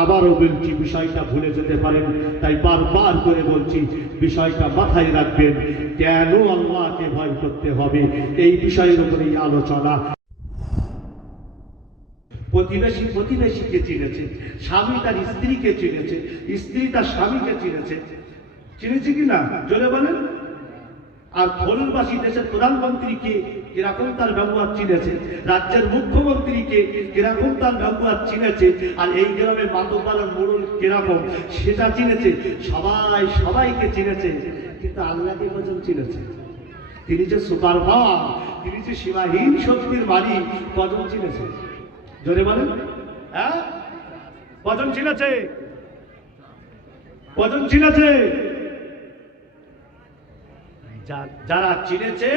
আবারও বলছি বিষয়টা ভুলে যেতে পারেন, তাই বারবার করে বলছি বিষয়টা মাথায় রাখবেন। কেন আল্লাহকে ভয় করতে হবে এই বিষয়ের উপরেই আলোচনা। প্রতিবেশী প্রতিবেশীকে চিনেছে, স্বামী তার স্ত্রীকে চিনেছে, স্ত্রী তার স্বামীকে চিনেছে। চিনেছে কিনা জোরে বলেন। আর খোলবাসী দেশের প্রধানমন্ত্রীকে কিরকম তার ব্যবহার চিনেছে, রাজ্যের মুখ্যমন্ত্রীকে কিরকম তার ব্যবহার চিনেছে, আর এই গ্রামে মাতব্বরের মোড়ল কিরকম সেটা চিনেছে। সবাই সবাইকে চিনেছে, কিন্তু আল্লাহকে কজন চিনেছে? তিনি যে সুপার পাওয়ার, তিনি যে সীমাহীন শক্তির মালিক, কজন চিনেছে জোরে বলেন? হ্যাঁ, কজন চিনেছে? কজন চিনেছে? যারা চিনেছে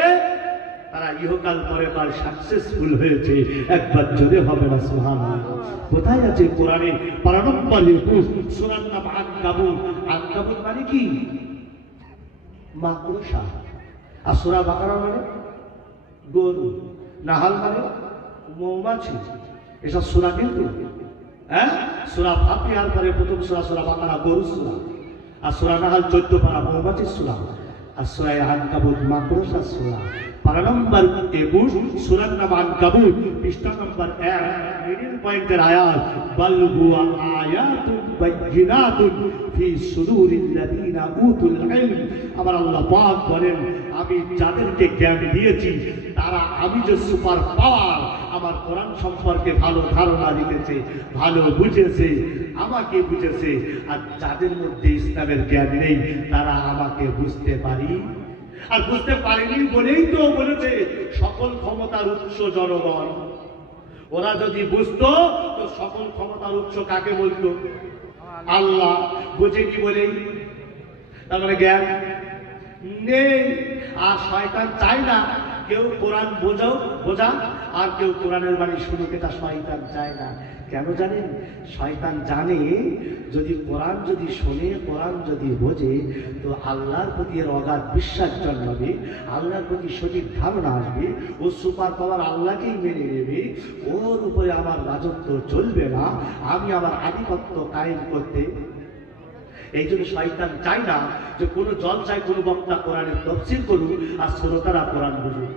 তারা ইহকাল পরকাল সাকসেসফুল হয়েছে। একবার জোরে হবে না সুবহানাল্লাহ। কোথায় আছে কোরআনে? 12 নম্বর সূরার নাম আনকাবুত। আনকাবুত মানে কি? মাকড়সা। আর সূরা বাকারা মানে গরু, নাহাল মানে মৌমাছি। এসব সূরা কিন্তু হ্যাঁ, সূরা ফাতিহার পরে প্রথম সূরা সূরা বাকারা গরু সূরা, আর সূরা নাহাল 14 পারা মৌমাছির সূরা, আর সূরা আনকাবুত মাকড়সার সূরা। 12 নম্বর 21 সূরার নাম আনকাবুত, পৃষ্ঠা নম্বর 1, মিডল পয়েন্টের আয়াত, বাল হুয়া আয়াতুন বাইয়িনাতুন ফি সুদুরিল্লাযিনা উতুল ইলম। আমার আল্লাহ পাক বলেন, আমি যাদেরকে জ্ঞান দিয়েছি তারা আমি যে সুপার পাওয়ার আমার কোরআন সম্পর্কে ভালো ধারণা রেখেছে, ভালো বুঝেছে, আমাকে বুঝেছে। আর যাদের মধ্যে ইসলামের জ্ঞান নেই তারা আমাকে বুঝতে পারি আর বুঝতে পারেনি বলেই তো বলেছে সকল ক্ষমতার উৎস জনগণ। ওরা যদি বুঝতো তো সকল ক্ষমতার উৎস কাকে বলতো? আল্লাহ। বুঝেনি বলেই তার মানে জ্ঞান নেই। আর শয়তান চায় না কেউ কোরআন বোঝা আর কেউ কোরআনের বাণী শুনতে, তা শয়তান চায় না। কেন জানেন? শয়তান জানে যদি কোরআন যদি শোনে, কোরআন যদি বোঝে, তো আল্লাহর প্রতি এর অগাধ বিশ্বাস জন্মাবে, আল্লাহর প্রতি সঠিক ধারণা আসবে, ও সুপার পাওয়ার আল্লাহকেই মেনে নেবে, ওর উপরে আমার রাজত্ব চলবে না, আমি আমার আধিপত্য কায়েম করতে। এই জন্য শয়তান চায় না যে কোনো জলসায় কোনো বক্তা কোরআনের তাফসীর করুক আর শ্রোতারা কোরআন বুঝুক।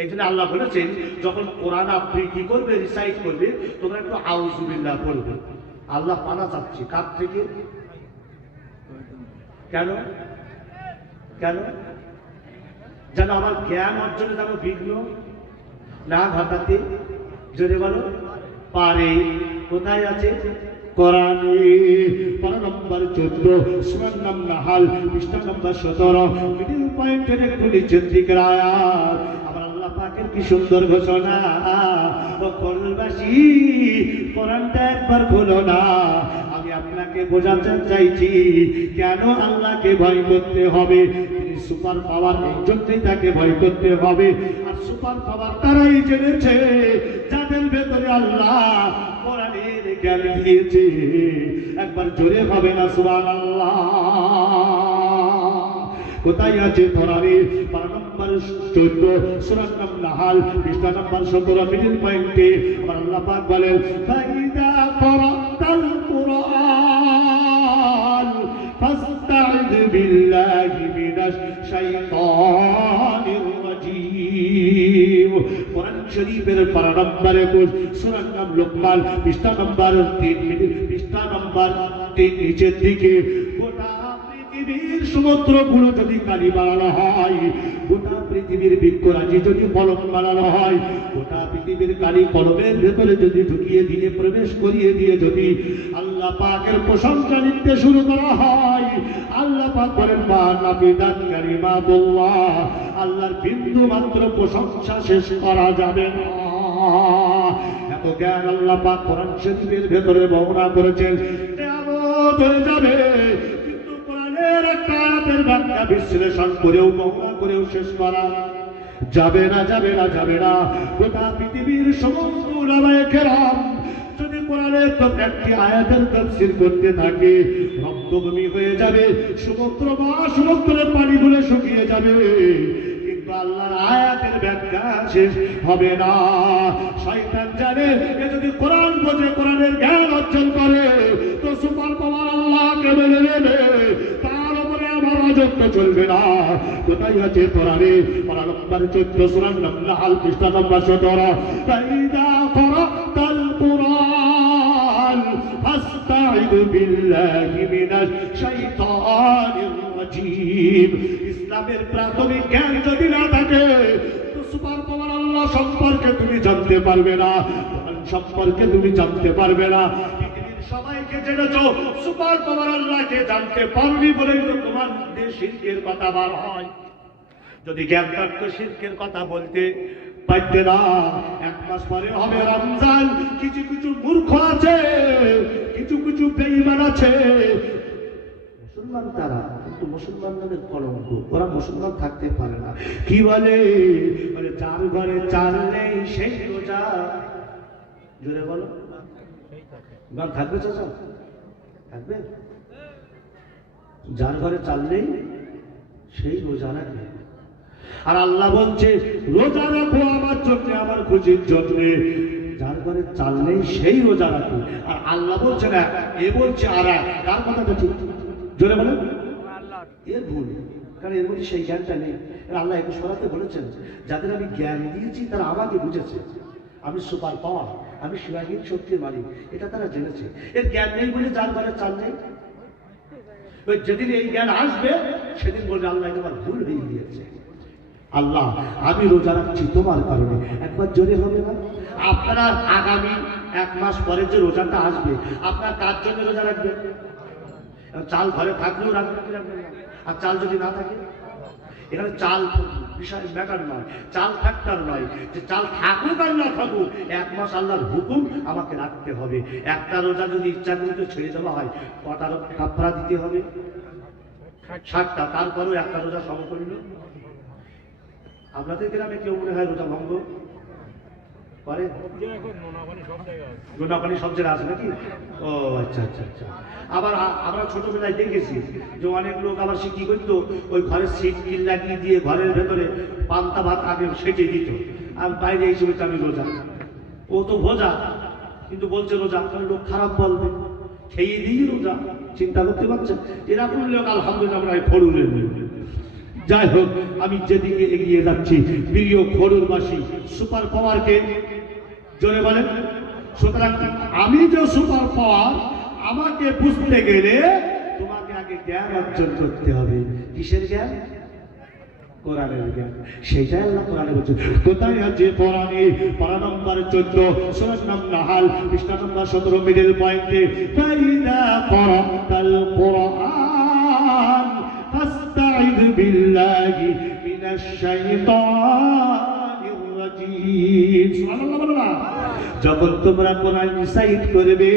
এই জন্য আল্লাহ বলেছেন যখন কোরআন আপনি কি করবে, রিসাইট করবে, তোমরা একটু আউযুবিল্লাহ বলবে। আল্লাহ পানা চাচ্ছে কার থেকে? কেন? কেন? যেন আমার জ্ঞান অর্জনে যেন বিঘ্ন না ঘটাতে জোরে বলো পারে। কোথায় আছে? কোরআনে 12 নম্বর 14 সূরার নাম নাহাল, পৃষ্ঠা নম্বর 17, মিডল পয়েন্টের একটু নিচের দিকের আয়াত। আমার আল্লাহ পাকের কি সুন্দর ঘোষণা! ও কোরআনবাসী, কোরআনটা একবার খোলো না। আমি আপনাকে বোঝাতে চাইছি কেন আল্লাহকে ভয় করতে হবে। তিনি সুপার পাওয়ার, এই জন্যই তাকে ভয় করতে হবে। আর সুপার পাওয়ার তারাই জেনেছে যাদের ভেতরে আল্লাহ কোরআনের জ্ঞান দিয়েছে। একবার জোরে হবে না সুবহানাল্লাহ। কোথায় আছে কোরআনে? 12 নম্বর 14 সূরার নাম নাহাল, পৃষ্ঠা নম্বর 17, মিডল পয়েন্টে আমার আল্লাহ পাক বলেন, ফাইদা ক্বারাতাল কুরআন ফাস্তাইদ বিল্লাহি মিনাশ শাইতানির রাজীম। কোরআন শরীফের 12 নম্বর 21 সূরার নাম লোকমান, পৃষ্ঠা নম্বর 3, পৃষ্ঠা নম্বর 3 নিচের দিকে। গোটা পৃথিবীর সমুদ্রগুলো যদি কালি বানানো হয়, গোটা পৃথিবীর বৃক্ষরাজি যদি কলম বানানো হয়, গোটা পৃথিবীর কালি কলমের ভেতরে যদি ঢুকিয়ে দিয়ে প্রবেশ করিয়ে দিয়ে যদি আল্লাহ পাকের প্রশংসা নিতে শুরু করা হয়, আল্লাহ পাক বলেন মা নাফিদাত কালিমাতুল্লাহ, আল্লাহর বিন্দু মাত্র প্রশংসা শেষ করা যাবে না। এত জ্ঞান আল্লাহ পাক কোরআন শরীফের ভেতরে বর্ণনা করেছেন, কিয়ামত হয়ে যাবে কিন্তু কোরআনের একটা আয়াতের ব্যাখ্যা বিশ্লেষণ করেও বর্ণনা করেও শেষ করা যাবে না, যাবে না, যাবে না। গোটা পৃথিবীর সমস্ত উলামায়ে কেরাম যদি কোরআনের তো একটি আয়াতের তাফসীর করতে থাকে, রক্তভূমি হয়ে যাবে, সমুদ্রের পানিগুলো শুকিয়ে যাবে, কিন্তু আল্লাহর আয়াতের ব্যাখ্যা শেষ হবে না। শয়তান জানে এ যদি কোরআন বোঝে, কোরআনের জ্ঞান অর্জন করে, চলবে না। কোথায় আছে কোরআনে? পারা নম্বর 14 সূরা নাহল পৃষ্ঠা নম্বর 17, ফাইদা ক্রাতাল কুরআন ফাস্তাইদ বিল্লাহি মিনাশ শাইতানির রাজীম। ইসলামের প্রাথমিক জ্ঞান যদি না থাকে তো সুপার পাওয়ার আল্লাহ সম্পর্কে তুমি জানতে পারবে না, কোরআন সম্পর্কে তুমি জানতে পারবে না। সবাইকে জেনেছো, সুপার পাওয়ার আল্লাহকে জানতে পারবি বলেই তো তোমার মধ্যে শিরকের কথা বার হয়। যদি জ্ঞান থাকতো শিরকের কথা বলতে পারতে না। 1 মাস পরে হবে রমজান। কিছু কিছু মূর্খ আছে, কিছু কিছু বেঈমান আছে, মুসলমান তারা, কিন্তু মুসলমানদের কলঙ্ক, ওরা মুসলমান থাকতে পারে না। কি বলে? যার ঘরে চাল নেই সেই রোজা। জোরে বলো, গান থাকবে? চাচা থাকবে? যার ঘরে চাল নেই সেই রোজা রাখবে। আর আল্লাহ বলছে রোজা রাখো আমার জন্য, আমার খুশির জন্য। যার ঘরে চাল নেই সেই রোজা রাখো। আর আল্লাহ বলছে না, এ বলছে আর কার কথাটা ঠিক? জোরে বলেন। এর ভুল, কারণ এর মধ্যে সেই জ্ঞানটা নেই। আল্লাহ একটু সরাতে বলেছেন, যাদের আমি জ্ঞান দিয়েছি তারা আমাকে বুঝেছে, আমি সুপার পাওয়ার, আমি শিবাহীন শক্তির মালিক, এটা তারা জেনেছে। এর জ্ঞান নেই বলে যার ঘরে চাল নেই। যেদিন এই জ্ঞান আসবে সেদিন বলবে আল্লাহ তোমার ভুল হয়ে গিয়েছে। আল্লাহ আমি রোজা রাখছি তোমার কারণে। একবার জোরে হবে না? আপনারা আগামী 1 মাস পরে যে রোজাটা আসবে, আপনার কার জন্য রোজা রাখবেন? চাল ঘরে থাকলেও রাখবেন কি রাখবেন না? আর চাল যদি না থাকে? এখানে চাল বিষয় ম্যাটার নয়, চাল ফ্যাক্টর নয়, যে চাল থাকুক আর না থাকুক 1 মাস আল্লাহর হুকুম আমাকে রাখতে হবে। একটা রোজা যদি ইচ্ছাকৃত ছেড়ে দেওয়া হয়, কটা কাফারা দিতে হবে? 60টা। তারপরেও একটা রোজা সম করিল। আপনাদের গ্রামে কেউ মনে হয় রোজা ভঙ্গ করে? নোনাপানি সব জায়গায় আছে নাকি? ও আচ্ছা আচ্ছা আচ্ছা। আবার আমরা ছোটবেলায় দেখেছি যে অনেক লোক আবার সে কি করতো, ওই ঘরের সিট কিল লাগিয়ে দিয়ে ঘরের ভেতরে পান্তা ভাত আগে সেটে দিত, আর বাইরে এই সময়টা আমি রোজা। ও তো ভোজা, কিন্তু বলছে রোজা, লোক খারাপ বলবে, খেয়ে দিই রোজা। চিন্তা করতে পারছেন? এরকম লোক আলহামদুলিল্লাহ আমরা খড়ুরের। যাই হোক, আমি যেদিকে এগিয়ে যাচ্ছি, প্রিয় খড়ুরবাসী, সুপার পাওয়ারকে জোরে বলেন। সুতরাং আমি যে সুপার পাওয়ার, আমাকে বুঝতে গেলে তোমাকে আগে জ্ঞান অর্জন করতে হবে। কিসের জ্ঞান? কোরআনের জ্ঞান। সেটাই আল্লাহ কোরআনে বলছে। কোথায় আছে কোরআনে? পারা নম্বর 14 সূরা নাহল পৃষ্ঠা নম্বর 17 মিডল পয়েন্টে, ফাইদা ক্রাতাল কুরআন ফাস্তাইদ বিল্লাহি মিনাশ শাইতানির রাজীম। সুবহানাল্লাহ বলো না? যখন তোমরা কোরআন রিসাইট করবে,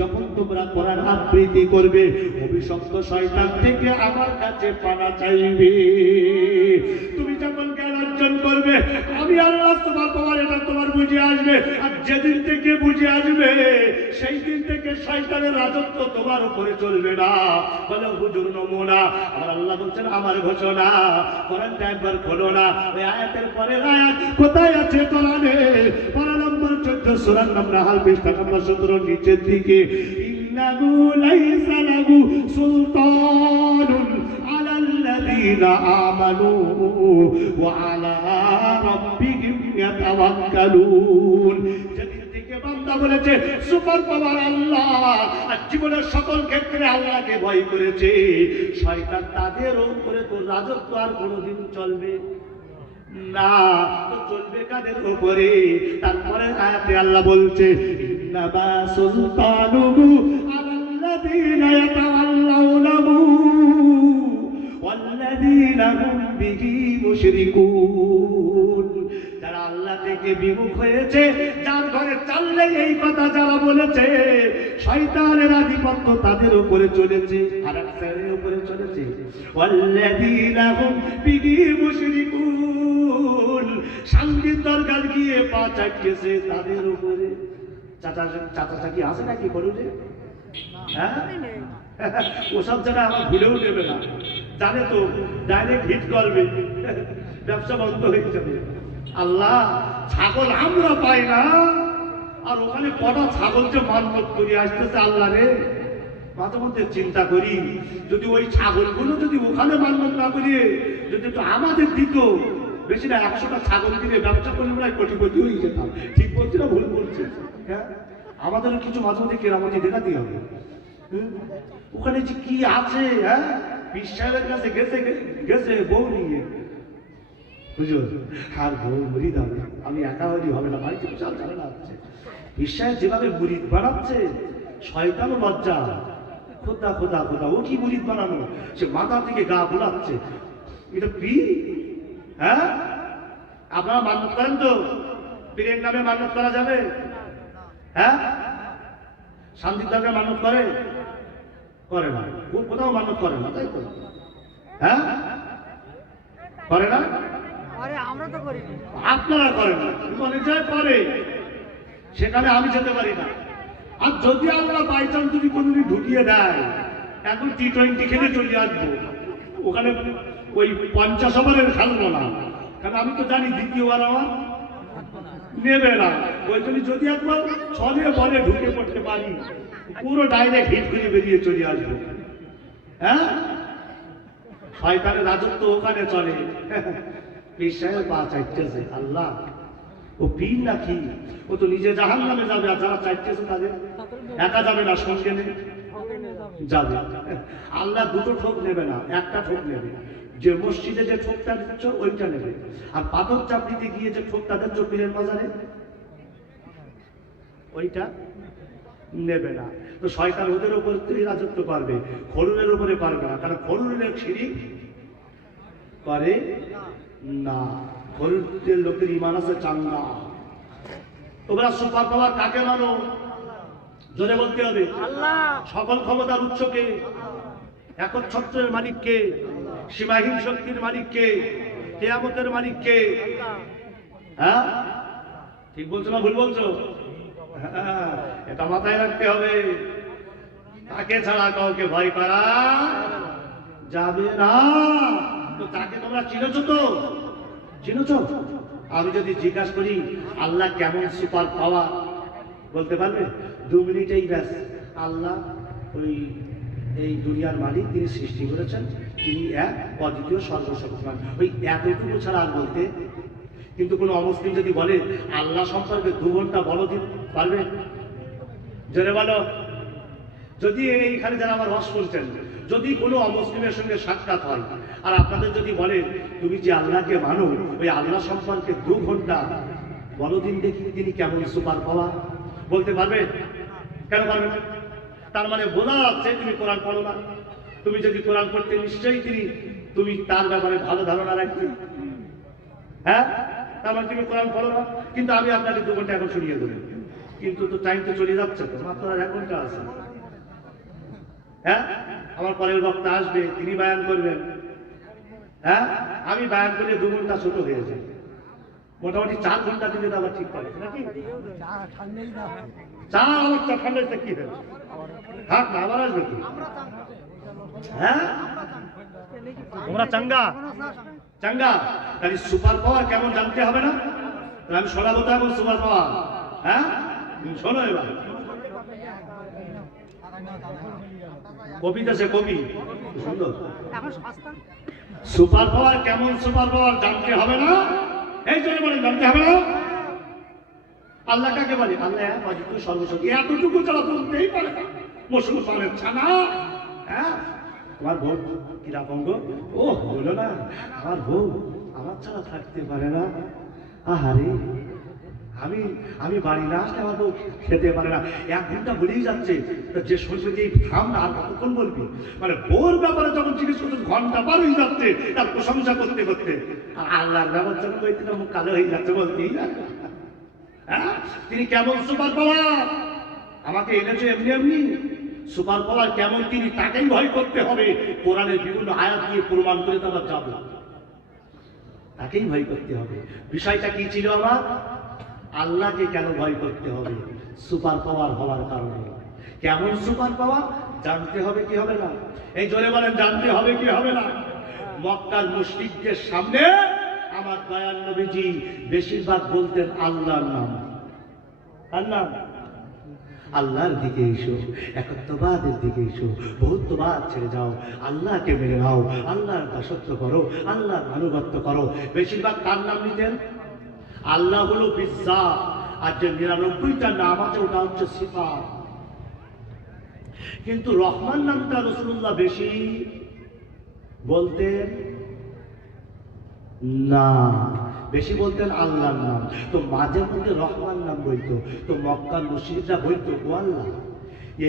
যখন তোমরা কোরআন আবৃত্তি করবে, অভিশপ্ত শয়তান থেকে আমার কাছে পানা চাইবে। তুমি যখন জ্ঞান অর্জন করবে, আমি আল্লাহ তোমার পাওয়ার, এটা তোমার বুঝে আসবে। আর যেদিন থেকে বুঝে আসবে সেই দিন থেকে শয়তানের রাজত্ব তোমার উপরে চলবে না। বলে হুজুর নমুনা। আমার আল্লাহ বলছেন আমার ঘোষণা, কোরআনটা একবার খোলো না। ওই আয়াতের পরের আয়াত কোথায় আছে কোরআনে? পারা নম্বর 14 সূরা নাহল পৃষ্ঠা নম্বর 17 নিচের দিকে, ইন্নাহু লাইসা লাহু সুলতানুন আলাল্লাযীনা আমানু ওয়া আলা রাব্বিহিম ইয়াতাওয়াক্কালুন। যেদিন থেকে বান্দা বলেছে সুপার পাওয়ার আল্লাহ, আর জীবনের সকল ক্ষেত্রে আল্লাহকে ভয় করেছে, শয়তান তাদের উপরে তো রাজত্ব আর কোনোদিন চলবে না। তো চলবে কাদের উপরে? তারপরে আয়াতে আল্লাহ বলছে, ইন্নামা সুলতানুহু আলাল্লাযীনা ইয়াতাওয়াল্লাউনাহু ওয়াল্লাযীনা হুম বিহি মুশরিকুন। যারা আল্লাহ থেকে বিমুখ হয়েছে, যার ঘরে চাললে এই কথা যারা বলেছে, শয়তানের আধিপত্য তাদের উপরে চলেছে, আর এক শ্রেণীর উপরে চলেছে। ওয়াল্লাযীনা হুম বিহি মুশরিকুন, শান্তির দরকার গিয়ে পা চাটকেছে তাদের উপরে। চাচা কি আছে নাকি করুন? হ্যাঁ, ওসব যারা আমার ভুলেও নেবে না, জানে তো ডাইরেক্ট হিট করবে, ব্যবসা বন্ধ হয়ে যাবে। আল্লাহ, ছাগল আমরা পাই না, আর ওখানে কটা ছাগল যে মান্যত করে আসতেছে আল্লাহ রে। মাঝে মধ্যে চিন্তা করি, যদি ওই ছাগলগুলো যদি ওখানে মান্যত না করিয়ে যদি একটু আমাদের দিত, বেশি না 100টা ছাগল দিলে ব্যবসা করলে প্রায় কোটিপতি হয়ে যেতাম। ঠিক বলছি না ভুল বলছি? হ্যাঁ, আমাদের কিছু মাঝে মধ্যে কেরামতি দেখাতেই হবে। ওখানে যে কি আছে, হ্যাঁ, পীর সাহেবের কাছে গেছে গেছে বউ নিয়ে, বুঝলো, আর বউ মুরিদ হবে, আমি একা হলেই হবে না, বাড়িতে বিশাল ঝামেলা হচ্ছে। পীর সাহেব যেভাবে মুরিদ বানাচ্ছে, শয়তানও লজ্জা, খোদা খোদা খোদা, ও কি মুরিদ বানানো, সে মাথা থেকে গা ভুলাচ্ছে, এটা পীর? হ্যাঁ, আপনারা মান্যত করেন তো? পীরের নামে মান্যত করা যাবে? হ্যাঁ, শান্তির দরকার মান্যত করে? করে না, ও কোথাও মান্যত করে না, তাই তো? হ্যাঁ, করে না? আমরা তো করি, আপনারা করেন না, অনেক জায়গায় করে, সেখানে আমি যেতে পারি না। আর যদি আমরা বাই চান্স যদি কোনোদিন ঢুকিয়ে দেয়, এখন T20 খেলে চলে আসবো, ওখানে ওই 50 ওভারের খেলবো না, কারণ আমি তো জানি দ্বিতীয়বার আমার নেবে না। ওই জন্য যদি একবার 6 বলে ঢুকে পড়তে পারি, পুরো ডাইরেক্ট হিট করে বেরিয়ে চলে আসবো। হ্যাঁ, শয়তানের রাজত্ব ওখানে চলে। পীর সাহেব পা চাইতেছে, আল্লাহ ও পীর নাকি, ও তো নিজে জাহান্নামে যাবে, আর যারা চাইতেছে তাদের একা যাবে না, সঙ্গে নেই যাবে। আল্লাহ দুটো ঠোক নেবে না, একটা ঠোক নেবে। যে মসজিদে যে ঠোকটা দিচ্ছ ওইটা নেবে, আর পাথর চাপ দিতে গিয়ে যে ঠোকটা দিচ্ছ পীরের বাজারে ওইটা নেবে না। তো শয়তান ওদের উপর রাজত্ব করবে, খরুনের উপরে পারবে না, কারণ খরুনের শিরিক করে না, খরুদের লোকের ইমান আছে চাঙ্গা। তোমরা সুপার পাওয়ার কাকে মানো? জোরে বলতে হবে। সকল ক্ষমতার উৎসকে, একচ্ছত্রের মালিককে, সীমাহীন শক্তির মালিককে, কিয়ামতের মালিককে। হ্যাঁ, ঠিক বলছো না ভুল বলছো? হ্যাঁ, এটা মাথায় রাখতে হবে। তাকে ছাড়া কাউকে ভয় করা যাবে না। তো তাকে তোমরা চিনেছো তো? চিনেছো? আমি যদি জিজ্ঞাসা করি আল্লাহ কেমন সুপার পাওয়ার, বলতে পারবে? 2 মিনিটেই ব্যাস। আল্লাহ ওই এই দুনিয়ার মালিক, তিনি সৃষ্টি করেছেন, তিনি এক অদ্বিতীয় সর্বশক্তিমান, ওই এতটুকু ছাড়া আর বলতে। কিন্তু কোনো অমুসলিম যদি বলে আল্লাহ সম্পর্কে 2 ঘন্টা বলো, দিতে পারবে? জোরে বলো। যদি এইখানে যারা আমার ওয়াজ শুনছেন, যদি কোনো অমুসলিমের সঙ্গে সাক্ষাৎ হয়, আর আপনাদের যদি বলে তুমি যে আল্লাহকে মানো, ওই আল্লাহ সম্পর্কে 2 ঘন্টা বলো দিন দেখি তিনি কেমন সুপার পাওয়ার, বলতে পারবে? কেন পারবে না? তার মানে বোঝা যাচ্ছে তুমি কোরআন পড়ো না। তুমি যদি কোরআন পড়তে, নিশ্চয়ই তুমি তার ব্যাপারে ভালো ধারণা রাখবে। হ্যাঁ, তার মানে তুমি কোরআন পড়ো না। কিন্তু আমি আপনাকে 2 ঘন্টা এখন শুনিয়ে দেবো, কিন্তু তো টাইম তো চলে যাচ্ছে, তো মাত্র 1 ঘন্টা আছে। হ্যাঁ, আমার পরের বক্তা আসবে, তিনি বায়ান করবেন। হ্যাঁ, আমি বায়ান করলে 2 ঘন্টা ছোট হয়ে যায়, মোটামুটি 4 ঘন্টা দিলে তো আবার ঠিক পাবে নাকি? চা আমার চা ঠান্ডা কি হবে? থাক না, আবার আসবে কি? হ্যাঁ, তোমরা চাঙ্গা চাঙ্গা, তাহলে সুপার পাওয়ার কেমন জানতে হবে না? আমি শোনাবো তো এখন সুপার পাওয়ার। হ্যাঁ, শোনো এবার। কবিতা সে কবি সুন্দর। সুপার পাওয়ার কেমন সুপার পাওয়ার জানতে হবে না? এই জন্য বলে জানতে হবে না। আল্লাহ কাকে বলে? আল্লাহ এক অদ্বিতীয় সর্বশক্তি, এতটুকু ছাড়া বলতেই পারে না মুসলমানের ছানা। হ্যাঁ, তোমার বউ কিরকম গো? ও বলো না, আমার বউ আমার ছাড়া থাকতে পারে না। আহারে, আমি বাড়ি না আসলে আমার বউ খেতে পারে না। 1 ঘন্টা বলেই যাচ্ছে, যে শুনছে যে থাম না, আর কতক্ষণ বলবি? মানে বউর ব্যাপারে যখন জিজ্ঞেস করছে, ঘন্টা পার হয়ে যাচ্ছে তার প্রশংসা করতে করতে। আর আল্লাহর ব্যাপার যখন বলতে মুখ কালো হয়ে যাচ্ছে, বলতেই যাচ্ছে। হ্যাঁ, তিনি কেমন সুপার পাওয়ার? আমাকে এনেছে এমনি এমনি। সুপার পাওয়ার কেমন তিনি, তাকেই ভয় করতে হবে। কোরআনের বিভিন্ন আয়াত দিয়ে প্রমাণ করে তো আবার যাবো, তাকেই ভয় করতে হবে। বিষয়টা কি ছিল আমার? আল্লাহকে কেন ভয় করতে হবে? সুপার পাওয়ার হওয়ার কারণে। কেমন সুপার পাওয়ার জানতে হবে কি হবে না? এই জোরে বলেন, জানতে হবে কি হবে না? মক্কার মুশরিকদের সামনে আমার দয়াল নবীজি বেশিরভাগ বলতেন আল্লাহর নাম। আল্লাহ আল্লাহর দিকে এসো, একত্ববাদের দিকে এসো, বহুত্ববাদ ছেড়ে যাও, আল্লাহকে মেনে নাও, আল্লাহর দাসত্ব করো, আল্লাহর আনুগত্য করো। বেশিরভাগ কার নাম নিতেন? আল্লাহ হলো বিজ্জা, আর যে 99টা নাম আছে ওটা হচ্ছে সিফাত। কিন্তু রহমান নামটা রাসূলুল্লাহ বেশি বলতেন না, বেশি বলতেন আল্লাহর নাম। তো মাঝে মধ্যে রহমান নাম বলতো, তো মক্কার মুশরিকরা বলতো ও আল্লাহ।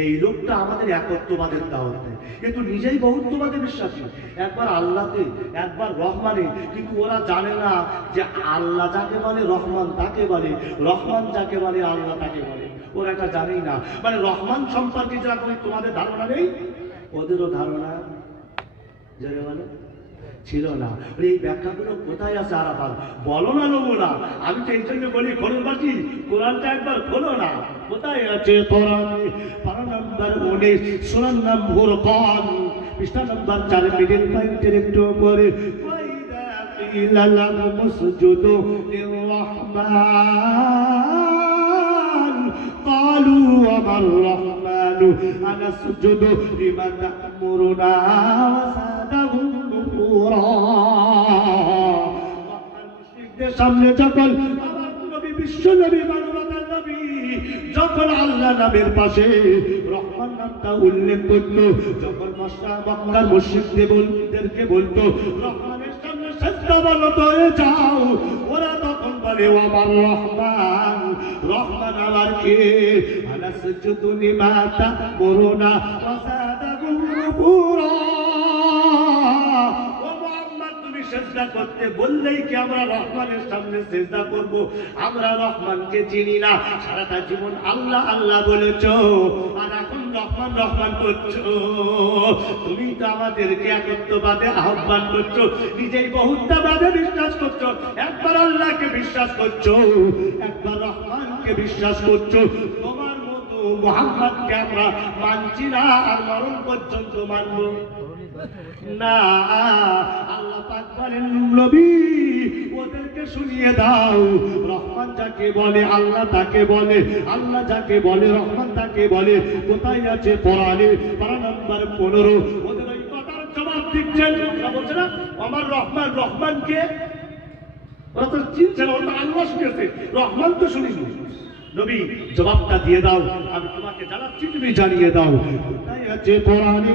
এই লোকটা আমাদের একত্ববাদের দাওয়াত দেয়, কিন্তু নিজেই বহুত্ববাদে বিশ্বাসী, একবার আল্লাহতে একবার রহমানে, কিন্তু ওরা জানে না যে আল্লাহ যাকে বলে রহমান তাকে বলে, রহমান যাকে বলে আল্লাহ তাকে বলে। ওরা এটা জানেই না, মানে রহমান সম্পর্কে যারা তোমাদের ধারণা নেই, ওদেরও ধারণা যারা বলে ছিল না। এই ব্যাখ্যাগুলো কোথায় আছে আরাফাত? বলো না নমুনা। আমি তো এই জন্য বলি খোলবাসী, কোরআনটা একবার খোলো না। কোথায় আছে কোরআনে? পারা নাম্বার 19, সূরা নাম ফুরকান, পৃষ্ঠা নাম্বার 4, মিডল পয়েন্টের একটু উপরে। ওয়াইদা কিলা লাহুম উসজুদু লিররহমান ক্বালু ওয়া মার রহমানু আনাসজুদু লিমা তা'মুরুনা সামনে যখন আমার নবী, বিশ্ব নবী, মানবতার নবী যখন আল্লাহ নামের পাশে রহমান নামটা উল্লেখ করত, যখন মক্কার মুশরিকদেরকে বলতো রহমানের সামনে সেজদাবনত হয়ে যাও, ওরা তখন বলে ও আমার রহমান, রহমান আমার কে? আনাসজুদু লিমা তা'মুরুনা ওয়া যাদাহুম নুফুরা। সেজদা করতে বললেই কি আমরা রহমানের সামনে সেজদা করব? আমরা রহমানকে চিনি না, সারাটা জীবন আল্লাহ আল্লাহ বলেছো, আর এখন রহমান রহমান করছো। তুমি তো আমাদেরকে একত্ববাদে আহ্বান করছো, নিজেই বহুত্ববাদে বিশ্বাস করছো। একবার আল্লাহকে বিশ্বাস করছো, একবার রহমানকে বিশ্বাস করছো। তোমার মতো মুহাম্মদকে আমরা মানছি না, আর মরণ পর্যন্ত মানব না। আল্লাহ পাক বলেন নবী ওদেরকে শুনিয়ে দাও, রহমান যাকে বলে আল্লাহ তাকে বলে, আল্লাহ যাকে বলে রহমান তাকে বলে। কোথায় আছে কোরআনে? পারা নাম্বার 15। ওদের ওই কথার জবাব দিচ্ছেন, বলছে না আমার রহমান, রহমানকে ওরা তো চিনছে না, ওরা আল্লাহ শুনেছে, রহমান তো শুনিনি। নবী জবাবটা দিয়ে দাও, আমি তোমাকে জানাচ্ছি, তুমি জানিয়ে দাও। কোথায় আছে কোরআনে?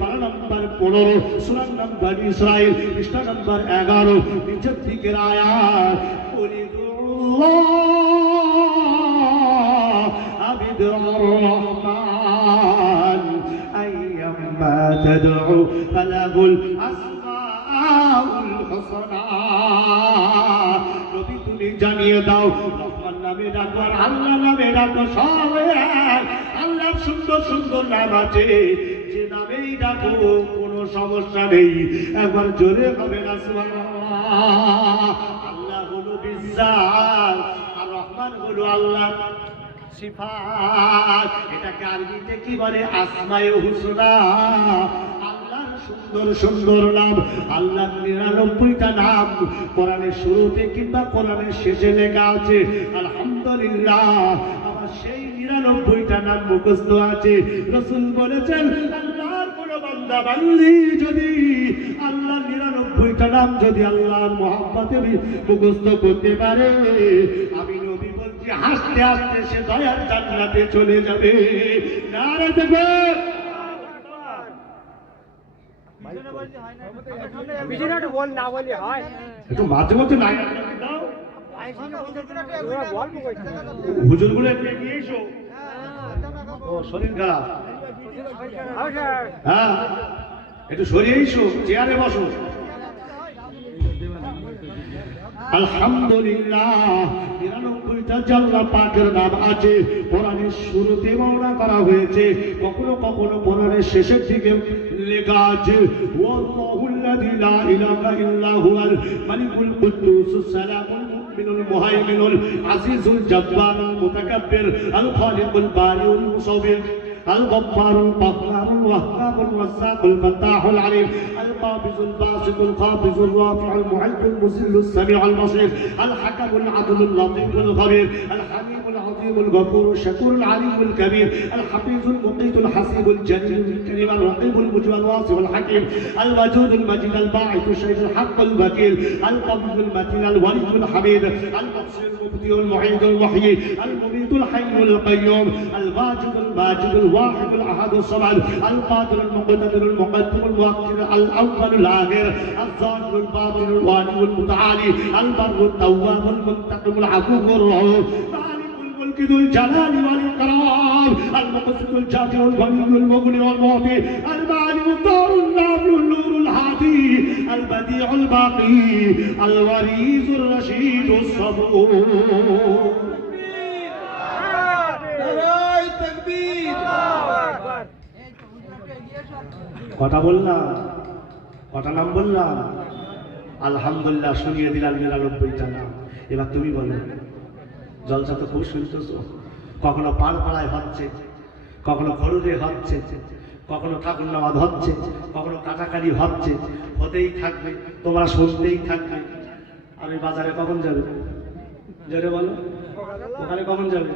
পারা নাম্বার 15, সূরা নাম্বার ইসরাইল, পৃষ্ঠা নাম্বার 11, নিচের দিকের আয়াত। কুলিল্লাহ আবিদুর রহমান আইয়াম্মা তাদউ ফালাহুল আসমাউল হুসনা। নবী তুমি জানিয়ে দাও, রহমান নামে ডাকো আর আল্লাহ নামে ডাকো, সব এক। আল্লাহর সুন্দর সুন্দর নাম আছে, যে নামেই ডাকো কোনো সমস্যা নেই। একবার জোরে হবে না সুবহানাল্লাহ। আল্লাহ হলো বিজ্জাত, আর রহমান হলো আল্লাহ সিফাত। এটাকে আরবিতে কি বলে? আসমায়ে হুসনা। আল্লাহর সুন্দর সুন্দর নাম, আল্লাহর 99টা নাম কোরআনের শুরুতে কিংবা কোরআনের শেষে লেখা আছে। আলহামদুলিল্লাহ আমার সেই 99টা নাম মুখস্থ আছে। রাসূল বলেছেন আল্লাহর কোন বান্দা বান্দি যদি আল্লাহর 99টা নাম যদি আল্লাহর মহব্বতে মুখস্থ করতে পারে, আমি নবী বলছি হাসতে হাসতে সে দয়ার জান্নাতে চলে যাবে। নারে তাকবীর। একটু মাঝে মধ্যে নাই দাও, হুজুরগুলো একটু এগিয়ে এসো। ও শরীর খারাপ, হ্যাঁ একটু সরিয়ে এসো, চেয়ারে বসো। আলহামদুলিল্লাহ 99টা আল্লাহ পাকের নাম আছে। কোরআনের শুরুতে বর্ণনা করা হয়েছে, কখনো কখনো কোরআনের শেষের দিকে লেখা আছে ওয়াল্লাহুল্লাযী লা ইলাহা ইল্লা হুয়াল মালিকুল কুদ্দুসুস সালামুল মুমিনুল মুহাইমিনুল আজিজুল জাব্বারুল মুতাকাব্বির আল খালিকুল বারিউল মুসাব্বির الغفار القهار الوهاب الرزاق الفتاح العليم القابض الباسط الخافض الرافع المعز المذل السميع البصير الحكم العدل اللطيف الخبير الحليم العظيم الغفور الشكور العليم الكبير الحفيظ المقيت الحسيب الجليل الكريم الرقيب المجيب الواصف الحكيم الوجود المجيد الباعث الشهيد الحق الوكيل القوي المتين الولي الحميد المبصر المبدئ المعيد المحيي المميت الحي القيوم الواجد الماجد الواحد الاحد الصمد القادر المقتدر المقدم المؤخر الاول الاخر الظاهر الباطن الوالي المتعالي البر التواب المنتقم العفو الرؤوف مالك الملك ذو الجلال والاكرام المقسط الجابر الغني المغني والمعطي المالك الدار النافع النور الهادي البديع الباقي الوريث الرشيد الصبور কথা বললাম, কটা নাম বললাম? আলহামদুলিল্লাহ শুনিয়ে দিলাম ৯৯টা নাম। এবার তুমি বলো, জলসা তো খুব শুনতেছো, কখনো পাড়পাড়ায় হচ্ছে, কখনো খরুদে হচ্ছে, কখনো ঠাকুর নামাজ হচ্ছে, কখনো কাটাকাটি হচ্ছে, হতেই থাকবে, তোমরা শুনতেই থাকবে। আমি বাজারে কখন যাবে? জোরে বলো, ওখানে কখন যাবে?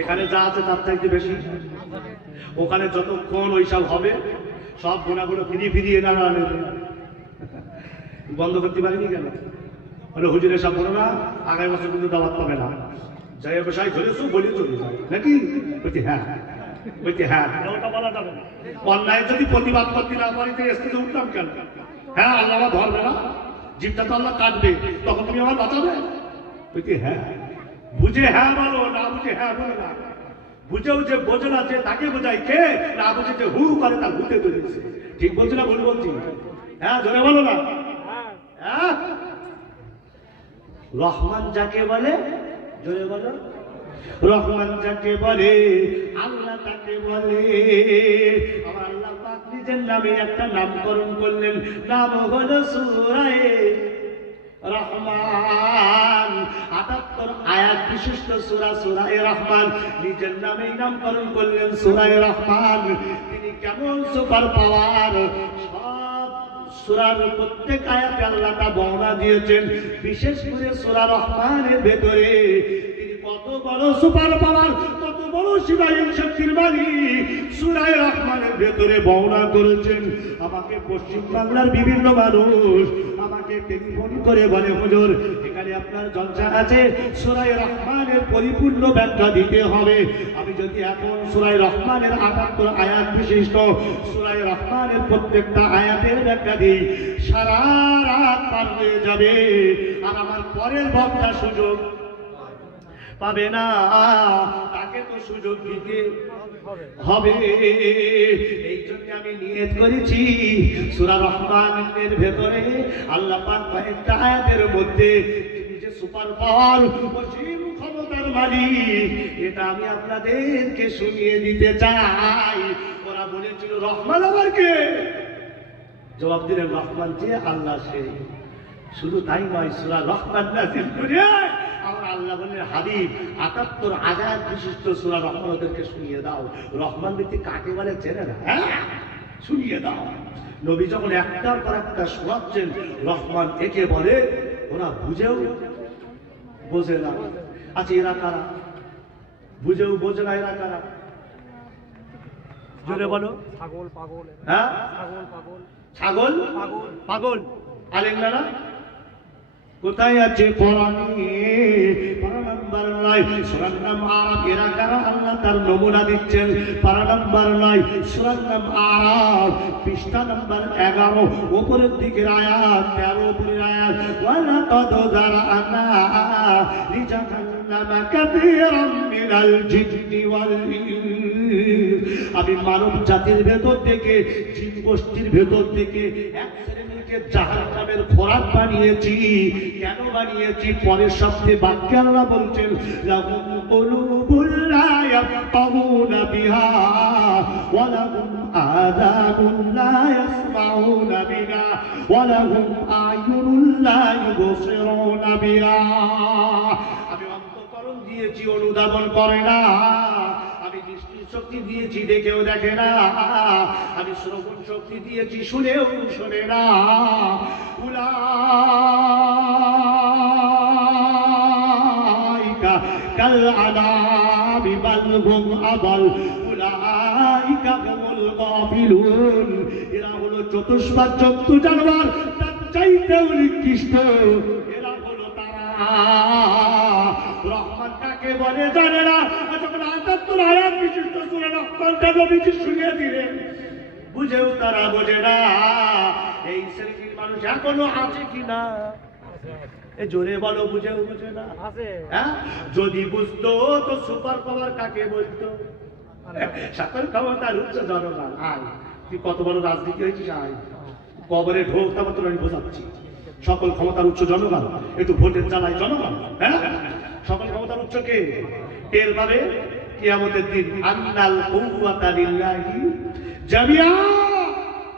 এখানে যা আছে তার চাইতে বেশি ওখানে যতক্ষণ ওইসব হবে সব গোনাগুলো ফিরিয়ে না বন্ধ করতে পারিনি কেন? মানে হুজুরের সব বলো না, আগামী বছর কিন্তু দাওয়াত পাবে না, যাই ব্যবসায় ধরেছো বলে চলে যায় নাকি? বলছি হ্যাঁ, বলছি হ্যাঁ, ওটা বলা যাবে না। অন্যায় যদি প্রতিবাদ করতে না পারি তো স্টেজে উঠলাম কেন? হ্যাঁ, আল্লাহ আমার ধরবে না, জীবটা তো আল্লাহ কাটবে, তখন তুমি আমার বাঁচাবে? বলছি হ্যাঁ। বুঝে হ্যাঁ বলো, না বুঝে হ্যাঁ বলো না। বুঝেও যে বোঝে না যে তাকে বোঝাই কে, না বুঝে যে হু করে তার হুতে ধরেছে। ঠিক বলছি না ভুল বলছি? হ্যাঁ, জোরে বলো না। হ্যাঁ, রহমান যাকে বলে, জোরে বলো, রহমান যাকে বলে আল্লাহ তাকে বলে। আমার আল্লাহ পাক নিজের নামে একটা নামকরণ করলেন, নাম হলো সূরায়ে রহমান। ৭৮ আয়াত বিশিষ্ট সূরা সূরায়ে রহমান, নিজের নামেই নামকরণ করলেন সূরায়ে রহমান। তিনি কেমন সুপার পাওয়ার, সব সূরার প্রত্যেক আয়াতে আল্লাহ তা বর্ণনা দিয়েছেন। বিশেষ করে সূরা রহমানের ভেতরে তিনি কত বড় সুপার পাওয়ার, কত বড় শিবায়ন শক্তির মালিক সূরায়ে রহমানের ভেতরে বর্ণনা করেছেন। আমাকে পশ্চিম বাংলার বিভিন্ন মানুষ আমাকে টেলিফোন করে বলে, হুজুর এখানে আপনার জলসা আছে, সূরায়ে রহমানের পরিপূর্ণ ব্যাখ্যা দিতে হবে। আমি যদি এখন সূরায়ে রহমানের ৭৮ আয়াত বিশিষ্ট সূরায়ে রহমানের প্রত্যেকটা আয়াতের ব্যাখ্যা দিই, সারা রাত পার হয়ে যাবে, আর আমার পরের বক্তা সুযোগ পাবে না, তাকে তো সুযোগ দিতে হবে। এই জন্য আমি নিয়ত করেছি সূরা রহমানের ভেতরে আল্লাহ পাক কয়েকটা আয়াতের মধ্যে তিনি যে সুপার পাওয়ার, অসীম ক্ষমতার মালিক, এটা আমি আপনাদেরকে শুনিয়ে দিতে চাই। ওরা বলেছিল রহমান আবার কে? জবাব দিলেন রহমান যে আল্লাহ সে। শুধু তাই নয়, সূরা রহমান নাযিল করে আমার আল্লাহ বললেন, হাবিব ৭৮ আয়াত বিশিষ্ট সূরা রহমান ওদেরকে শুনিয়ে দাও। রহমান ব্যক্তি কাকে বলে চেনে না? হ্যাঁ, শুনিয়ে দাও। নবী যখন একটার পর একটা শোনাচ্ছেন রহমান একে বলে, ওরা বুঝেও বোঝে না। আচ্ছা, এরা কারা? বুঝেও বোঝে না, এরা কারা? জোরে বলো। ছাগল পাগল। হ্যাঁ, ছাগল পাগল। ছাগল পাগল। আর এগুলা কোথায় আছে? কোরআনে। পারা নাম্বার 9 সূরার নাম আরাফ। এরা কারা? আল্লাহ তার নমুনা দিচ্ছেন। পারা নাম্বার 9 সূরার নাম আরাফ, পৃষ্ঠা নাম্বার 11, উপরের দিকের আয়াত 13, উপরের আয়াত, ওয়ালাকাদ যারানা লিজাহান্নামা কাসীরাম মিনাল জিন্নি ওয়াল ইনস। আমি মানব জাতির ভেতর থেকে, জিন গোষ্ঠীর ভেতর থেকে এক শ্রেণীকে জাহান্নামের খোরাক বানিয়েছি। কেন বানিয়েছি? পরের শব্দে বাক্যে আল্লাহ বলছেন, লাহুম কুলুবুল লা ইয়াফকাহুনা বিহা ওয়া লাহুম আযানুন লা ইয়াসমাউনা বিহা ওয়া লাহুম আ'য়ুনুন লা ইউবসিরুনা বিহা। আমি অন্তঃকরণ দিয়েছি, অনুধাবন করে না। আমি দৃষ্টির শক্তি দিয়েছি দেখেও দেখে না, আমি শ্রবণ শক্তি দিয়েছি শুনেও শোনে না। উলাইকা কাল আনামি বাল হুম আদাল উলাইকা হুমুল গাফিলুন। এরা হলো চতুষ্পাদ জন্তু জানোয়ার, তার চাইতেও নিকৃষ্ট। এরা হলো তারা। রহমান কাকে বলে জানে না। যখন ৭৮ আয়াত বিশিষ্ট সূরা রহমানটা নবীজি শুনিয়ে দিলেন, বুঝেও তারা বোঝে না। এই শ্রেণীর মানুষ এখনো আছে কিনা? এ জোরে বলো, বুঝেও বুঝে না। আছে। হ্যাঁ, যদি বুঝতো তো সুপার পাওয়ার কাকে বলতো? সকল ক্ষমতার উচ্চ জনগণ। আয়, তুই কত বড় রাজনীতি হয়েছিস? আয় কবরে ঢোক, তারপর তোর আমি বোঝাচ্ছি। সকল ক্ষমতার উচ্চ জনগণ, একটু ভোটের জ্বালায় জনগণ। হ্যাঁ, সকল ক্ষমতার উচ্চ কে? টের পাবে কিয়ামতের দিন। আন্নাল কুওয়াতা লিল্লাহি জামিআ।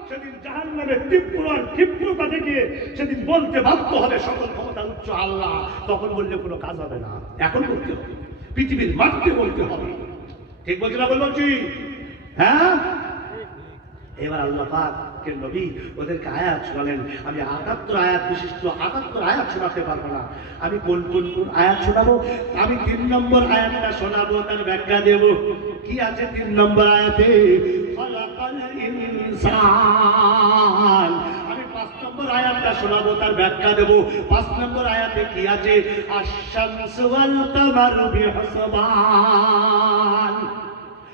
সেদিন জাহান্নামের তীব্র আর ক্ষিপ্রতা থেকে সেদিন বলতে বাধ্য হবে সকল ক্ষমতার উচ্চ আল্লাহ। তখন বললে কোনো কাজ হবে না, এখন বলতে হবে, পৃথিবীর মাটিতে বলতে হবে। ঠিক বলছি না? বলছি হ্যাঁ। এবার আল্লাহ পাকের নবী ওদেরকে আয়াত শোনালেন। আমি ৭৮ আয়াত বিশিষ্ট ৭৮ আয়াত শোনাতে পারবো না। আমি কোন কোন কোন আয়াত শোনাবো? আমি ৩ নম্বর আয়াতটা শোনাবো, তার ব্যাখ্যা দেব। কি আছে ৩ নম্বর আয়াতে? খালাকাল ইনসান। আমি ৫ নম্বর আয়াতটা শোনাবো, তার ব্যাখ্যা দেব। ৫ নম্বর আয়াতে কি আছে? আশ-শামসু ওয়াল কামারু বিহিসবান।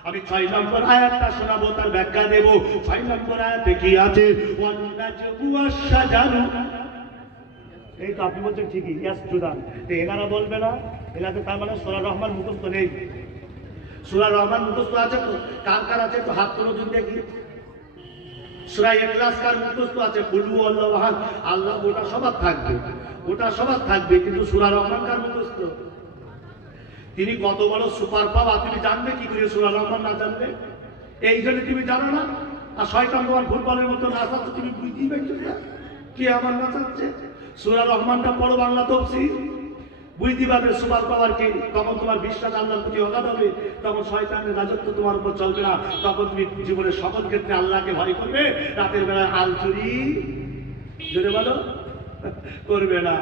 আমি ৬ নম্বর আয়াতটা শোনাবো, তার ব্যাখ্যা দেব। ৬ নম্বর আয়াতে কি আছে? ওয়ান নাজমু ওয়াশ-শাজারু। এই তো আপনি বলছেন ঠিকই, ইয়াস জুদান। তো এনারা বলবে না, এনাদের তার মানে সূরা রহমান মুখস্থ নেই। সূরা রহমান মুখস্থ আছে তো? কার কার আছে তো হাত তুলে দিন দেখি। সূরা ইখলাস কার মুখস্থ আছে? কুল হুয়াল্লাহু আহাদ। আল্লাহ ওটা সবার থাকবে, ওটা সবার থাকবে, কিন্তু সূরা রহমান কার মুখস্থ? তিনি কত বড় সুপার পাওয়ার, তুমি জানবে কি করে সূরা রহমান না জানবে? এই জন্য তুমি জানো না। আর শয়তান তোমার ফুটবলের মতো নাচাচ্ছে, তুমি বুঝতেই পারছো না কে আমার নাচাচ্ছে। সূরা রহমানটা পড়ো, বাংলা তাফসীর, বুঝতে পারবে সুপার পাওয়ার কে। তখন তোমার বিশ্বাস আল্লাহর প্রতি অগাধ হবে। তখন শয়তানের রাজত্ব তোমার উপর চলবে না। তখন তুমি জীবনের সকল ক্ষেত্রে আল্লাহকে ভয় করবে। রাতের বেলায় আল চুরি জোরে বলো করবে না।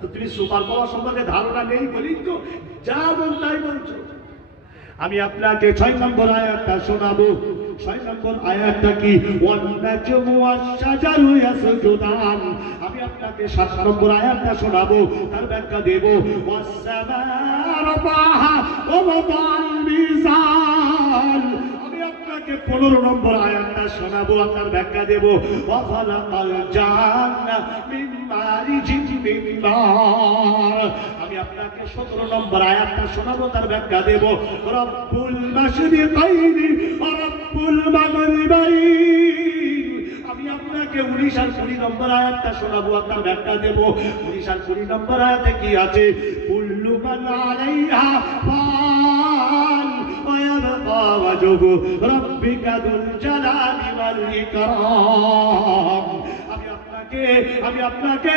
তো তুমি সুপার পাওয়ার সম্পর্কে ধারণা নেই বলেই তো যা বল তাই বলছো। আমি আপনাকে ৬ নম্বর আয়াতটা শোনাবো। ৬ নম্বর আয়াতটা কি? ওয়ান নাজমু ওয়াশ-শাজারু ইয়াসজুদান। আমি আপনাকে ৭ নম্বর আয়াতটা শোনাবো, তার ব্যাখ্যা দেব। ওয়াস-সামা'a রাফা'হা ওয়া ওয়াদা'আল মিজান। আমি আপনাকে ১৫ নম্বর আয়াতটা শোনাবো, তার ব্যাখ্যা দেব। ওয়া খালাকাল জান্না মিন মারিজিন মিন নার। আমি আপনাকে ১৭ নম্বর আয়াতটা শোনাবো, তার ব্যাখ্যা দেব। রব্বুল মাশরিকাইনি ওয়া রব্বুল মাগরিবাইন। আমি আপনাকে ১৯ আর ২০ নম্বর আয়াতটা শোনাবো, তার ব্যাখ্যা দেব। ১৯ আর ২০ নম্বর আয়াতে কি আছে? কুল্লু মান আলাইহা ফান ওয়া ইয়াবকা ওয়াজহু রাব্বিকা যুল জালালি ওয়াল ইকরাম। আমি আপনাকে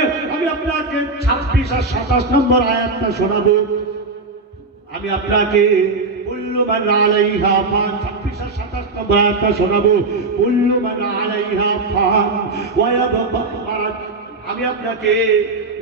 ২৬ আর ২৭ নম্বর আয়াতটা শোনাবো। আমি আপনাকে কুল্লু মান আলাইহা ফান ২৬ আর ২৭ নম্বর আয়াতটা শোনাবো। কুল্লু মান আলাইহা ফান ওয়া ইয়াবকা। আমি আপনাকে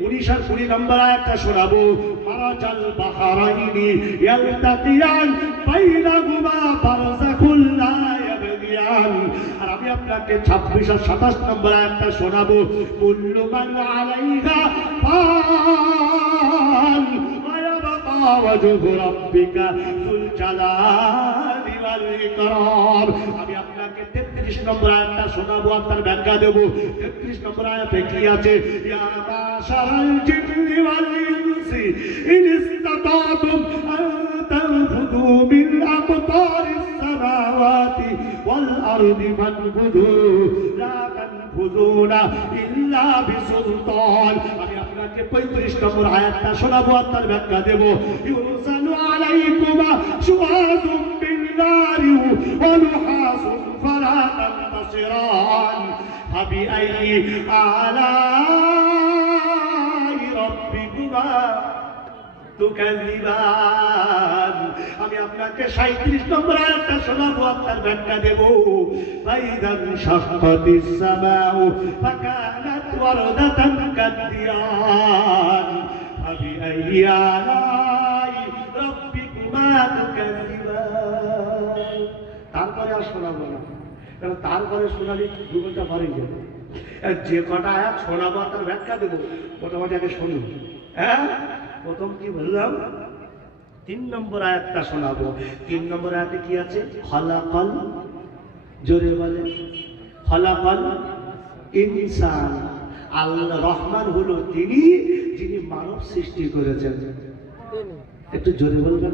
১৯ আর ২০ নম্বর আয়াতটা শোনাবো। মারাজাল বাহরাইনি ইয়ালতাকিয়ান বাইনাহুমা বারযাখুল লা ইয়াবগিয়ান। আর আমি আপনাকে ২৬ আর ২৭ নম্বর আয়াতটা শোনাবো। কুল্লু মান আলাইহা ফান ওয়া ইয়াবকা ওয়াজহু রাব্বিকা যুল জালালি ওয়াল ইকরাম। আমি আপনাকে ৩৩ নম্বর আয়াতটা শোনাবো, আপনার ব্যাখ্যা দেব। ৩৩ নম্বর আয়াতে কি আছে? ইয়া মাশারাল জিন্নি ওয়াল ইনসি ইন ইসতাতাতুম আন তানফুযু মিন আকতারিস সামাওয়াতি ওয়াল আরদি ফানফুযু লা তানফুযুনা ইল্লা বিসুলতান। আমি আপনাকে ৩৫ নম্বর আয়াতটা শোনাবো, আপনার ব্যাখ্যা দেব। ইউরসালু আলাইকুমা শুআযুম মিন নারি ওয়া নুহাসুন ফালা তানতাসিরান ফাবিআইয়ি আলাই রাব্বিকুমা তুকাযিবান। আমি আপনাকে 37 নম্বর আয়াতটা শোনাবো, আপনার ব্যাখ্যা দেব। ফাইদান শাক্কাতিস সামাউ ফাকানাত ওয়ারদাতান কাদ্দিয়ান ফাবিআইয়ি আলাই রাব্বিকুমা তুকাযিবান। তারপরে আর শোনাবো না, কারণ তারপরে শোনালে 2 ঘন্টা পরে যাবে। যে কটা আয়াত শোনাবো তার ব্যাখ্যা দেবো, মোটামুটি আগে শুনুন। হ্যাঁ, প্রথম কি বললাম? 3 নম্বর আয়াতটা শোনাবো। 3 নম্বর আয়াতে কি আছে? খালাকাল, জোরে বলে, খালাকাল ইনসান। আল্লাহ রহমান হলো তিনি যিনি মানব সৃষ্টি করেছেন। একটু জোরে বলবেন।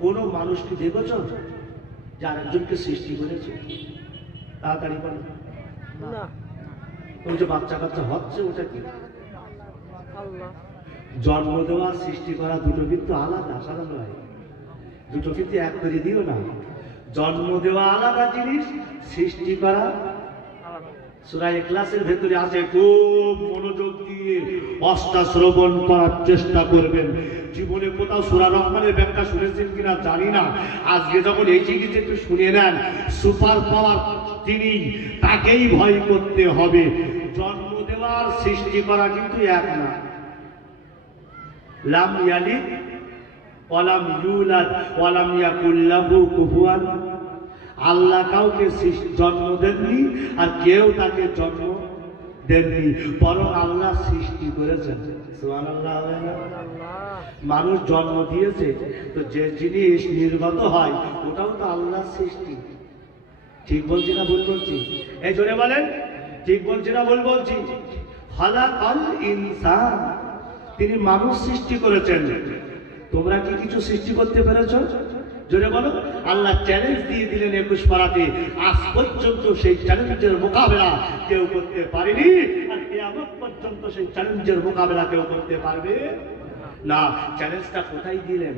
কোন মানুষকে দেখেছ যে আরেকজনকে সৃষ্টি করেছে? তাড়াতাড়ি বলেন। না, ওই যে বাচ্চা কাচ্চা হচ্ছে, ওটা কি? আল্লাহ। জন্ম দেওয়া সৃষ্টি করা দুটো কিন্তু আলাদা, সাধারণ নয়। দুটো কিন্তু এক করে দিও না। জন্ম দেওয়া আলাদা জিনিস, সৃষ্টি করা সূরা ইখলাসের ভেতরে আছে। খুব মনোযোগ দিয়ে অষ্টা শ্রবণ করার চেষ্টা করবেন। জীবনে কোথাও সূরা রহমানের ব্যাখ্যা শুনেছেন কিনা জানি না, আজকে যখন এই জিনিস একটু শুনে নেন। সুপার পাওয়ার তিনি, তাকেই ভয় করতে হবে। জন্ম দেওয়ার সৃষ্টি করা কিন্তু এক না। লাম ইয়ালিদ ওয়ালাম ইউলাদ ওয়ালাম ইয়াকুল লাহু কুফুয়ান। আল্লাহ কাউকে জন্ম দেননি আর কেউ তাকে জন্ম দেননি, বরং আল্লাহ সৃষ্টি করেছেন। সুবহানাল্লাহ। মানুষ জন্ম দিয়েছে, তো যে জিনিস নির্গত হয় ওটাও তো আল্লাহ সৃষ্টি। ঠিক বলছি না ভুল বলছি? এই জোরে বলেন, ঠিক বলছি না ভুল বলছি? খালাকাল ইনসান, তিনি মানুষ সৃষ্টি করেছেন। তোমরা কি কিছু সৃষ্টি করতে পেরেছ? জোরে বলো। আল্লাহ চ্যালেঞ্জ দিয়ে দিলেন 21 পারাতে, আজ পর্যন্ত সেই চ্যালেঞ্জের মোকাবেলা কেউ করতে পারেনি, আর কিয়ামত পর্যন্ত সেই চ্যালেঞ্জের মোকাবেলা কেউ করতে পারবে না। চ্যালেঞ্জটা কোথায় দিলেন?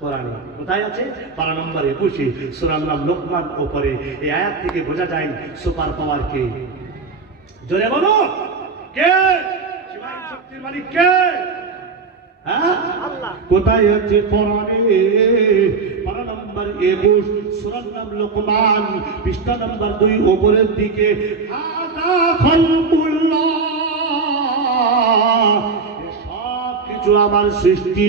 কোরআনে। কোথায় আছে? পারা নম্বর 21, সূরার নাম লোকমান উপরে। এই আয়াত থেকে বোঝা যায় সুপার পাওয়ার কে। জোরে বলো, কে? সীমাহীন শক্তির মালিক কে? হ্যাঁ, আল্লাহ। কোথায় আছে? কোরআনে। পারা নম্বর 21, সূরার নাম লোকমান, পৃষ্ঠা নম্বর 2 উপরের দিকে। হাযা খালকুল্লাহ, আমার সৃষ্টি।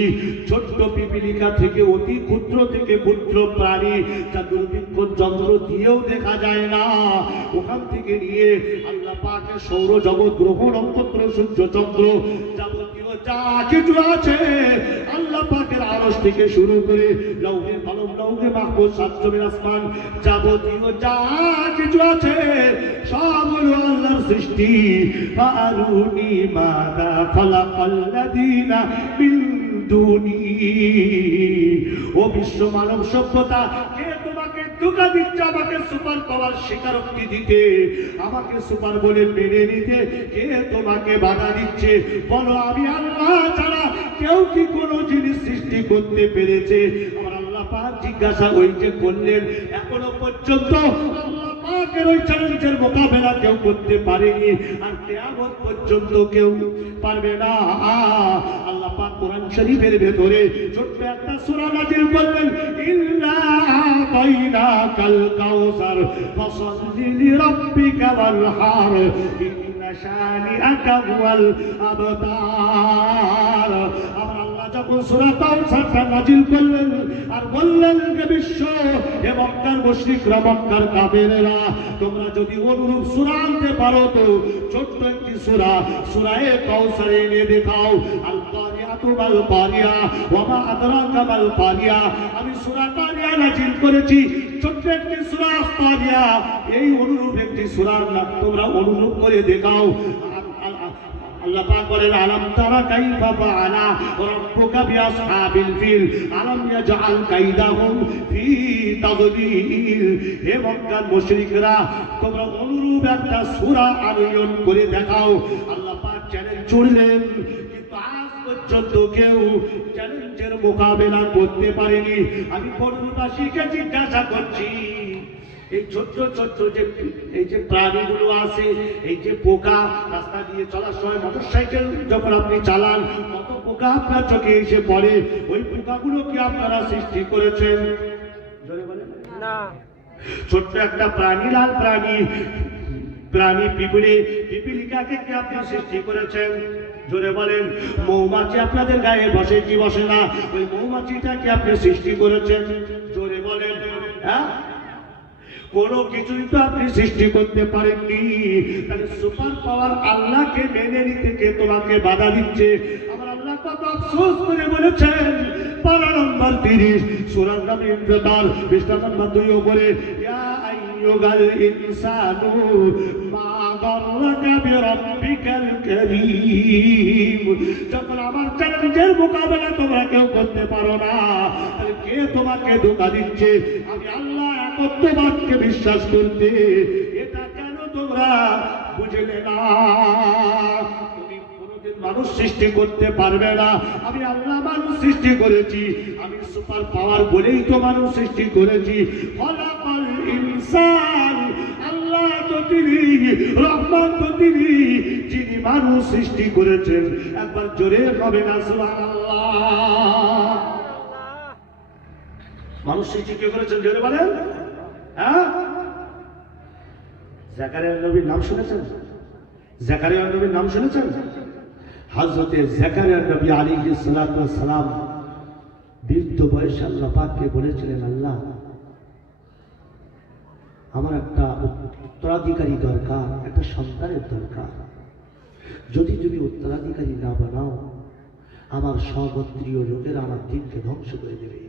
ছোট্ট পিপিলিকা থেকে অতি ক্ষুদ্র থেকে ক্ষুদ্র প্রাণী, যা দুর্ভিক্ষ যন্ত্র দিয়েও দেখা যায় না, ওখান থেকে নিয়ে আল্লাহ পাকের সৌর জগৎ, গ্রহ নক্ষত্র, সূর্য চন্দ্র, যাবতীয় যা কিছু আছে আল্লাহ পাকের আরশ থেকে শুরু করে লৌহে কলম, লৌহে মাহফুজ, সাতজনের আসমান, যাবতীয় যা কিছু আছে সব হলো আল্লাহর সৃষ্টি। ফাআরুনি মাযা খালাকাল্লাযীনা মিন দুনি। ও বিশ্ব মানব সভ্যতা, কে তোমাকে ধোঁকা দিচ্ছে আমাকে সুপার পাওয়ার স্বীকারোক্তি দিতে, আমাকে সুপার বলে মেনে নিতে? কে তোমাকে বাধা দিচ্ছে? বলো, আমি আল্লাহ ছাড়া কেউ কি কোনো জিনিস সৃষ্টি করতে পেরেছে? আমার আল্লাহ পাক জিজ্ঞাসা ওই যে করলেন, এখনো পর্যন্ত আল্লাহ পাকের ওই চ্যালেঞ্জের মোকাবেলা কেউ করতে পারেনি, আর কিয়ামত পর্যন্ত কেউ পারবে না। আল্লাহ পাক কোরআন শরীফের ভেতরে ছোট্ট একটা সূরা নাযিল করলেন, ইন্না আতাইনাকাল কাউসার ফাসাল্লি লিরাব্বিকা ওয়ানহার ইন্না শানিআকা হুয়াল আবতার। আল্লাহ যখন সূরা কাউসারটা নাযিল করলেন আর বললেন যে বিশ্ব, হে মক্কার মুশরিকরা, মক্কার কাফেরেরা, তোমরা যদি অনুরূপ সূরা আনতে পারো তো ছোট্ট একটি সূরা, সূরায়ে কাউসার এনে দেখাও। আল কারিয়াতু মাল কারিয়া ওয়া মা আদরাকা মাল কারিয়া। আমি সূরা কারিয়া নাযিল করেছি, ছোট্ট একটি সূরা কারিয়া, এই অনুরূপ একটি সূরার নাম তোমরা অনুরূপ করে দেখাও। আল্লাহ পাক বলেন, আলাম তারা কাইফা ফাআলা রাব্বুকা বিআসহাবিল ফিল আলাম ইয়াজআল কাইদাহুম ফি তাদলিল। হে মক্কার মুশরিকরা, তোমরা অনুরূপ একটা সূরা আনয়ন করে দেখাও। আল্লাহ পাক চ্যালেঞ্জ ছুড়লেন, কিন্তু আজ পর্যন্ত কেউ চ্যালেঞ্জের মোকাবেলা করতে পারেনি। আমি পূর্ববাসীকে জিজ্ঞাসা করছি, এই ছোট্ট ছোট্ট এই যে প্রাণীগুলো আছে, এই যে পোকা, রাস্তা দিয়ে চলার সময় মোটরসাইকেল যখন আপনি চালান, কত পোকা আপনার চোখে এসে পড়ে, ওই পোকাগুলো কি আপনারা সৃষ্টি করেছেন? জোরে বলেন। না। ছোট্ট একটা প্রাণী, লাল প্রাণী পিপিলিকাকে কি আপনি সৃষ্টি করেছেন? জোরে বলেন। মৌমাছি আপনাদের গায়ে বসে কি বসে না, ওই মৌমাছিটাকে আপনি সৃষ্টি করেছেন? জোরে বলেন। হ্যাঁ, কোনো কিছুই তো আপনি সৃষ্টি করতে পারেননি। তাহলে সুপার পাওয়ার আল্লাহকে মেনে নিতে কে তোমাকে বাধা দিচ্ছে? আমার আল্লাহ কত আফসোস করে বলেছেন, পারা নম্বর 30 সূরা নাম পৃষ্ঠা নম্বর 2 উপরে, ইয়া আইয়ুহাল ইনসানু মা গাররাকা বিরাব্বিকাল কারীম। যখন আমার চ্যালেঞ্জের মোকাবেলা তোমরা কেউ করতে পারো না, তাহলে কে তোমাকে ধোঁকা দিচ্ছে? আমি আল্লাহ একত্ববাদকে বিশ্বাস করতে, এটা কেন তোমরা বুঝলে না? তুমি কোনোদিন মানুষ সৃষ্টি করতে পারবে না। আমি আল্লাহ মানুষ সৃষ্টি করেছি, আমি সুপার পাওয়ার বলেই তো মানুষ সৃষ্টি করেছি। খলাকাল ইনসান, আল্লাহ তো তিনি, রহমান তো তিনি, যিনি মানুষ সৃষ্টি করেছেন। একবার জোরে হবে না সুবহানাল্লাহ। মানুষ সৃষ্টি কে করেছেন? জোরে বলেন। হ্যাঁ, জাকারিয়া নবীর নাম শুনেছেন? জাকারিয়া নবীর নাম শুনেছেন? হযরতে জাকারিয়া নবী আলাইহিস সালাতু ওয়াস সালাম বৃদ্ধ বয়সে আল্লাহ পাককে বলেছিলেন, আল্লাহ আমার একটা উত্তরাধিকারী দরকার, একটা সন্তানের দরকার। যদি তুমি উত্তরাধিকারী না বানাও, আমার স্বগোত্রীয় লোকেরা আমার দিনকে ধ্বংস করে দেবে।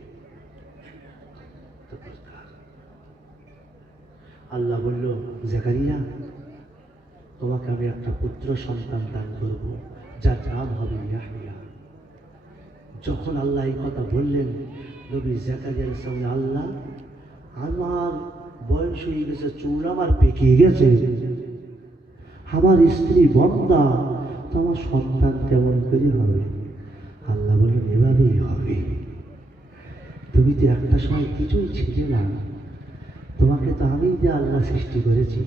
আল্লাহ বলল, জাকারিয়া তোমাকে আমি একটা পুত্র সন্তান দান করব, যার নাম হবে ইয়াহইয়া। যখন আল্লাহ এই কথা বললেন, নবী জাকারিয়ার সামনে, আল্লাহ আমার বয়স হয়ে গেছে, চুল আমার পেকে গেছে, আমার স্ত্রী বন্দা, তো আমার সন্তান কেমন করে হবে? আল্লাহ বললেন, এভাবেই হবে। তুমি তো একটা সময় কিছুই ছিলে না, তোমাকে তো আমি যে আল্লাহ সৃষ্টি করেছি,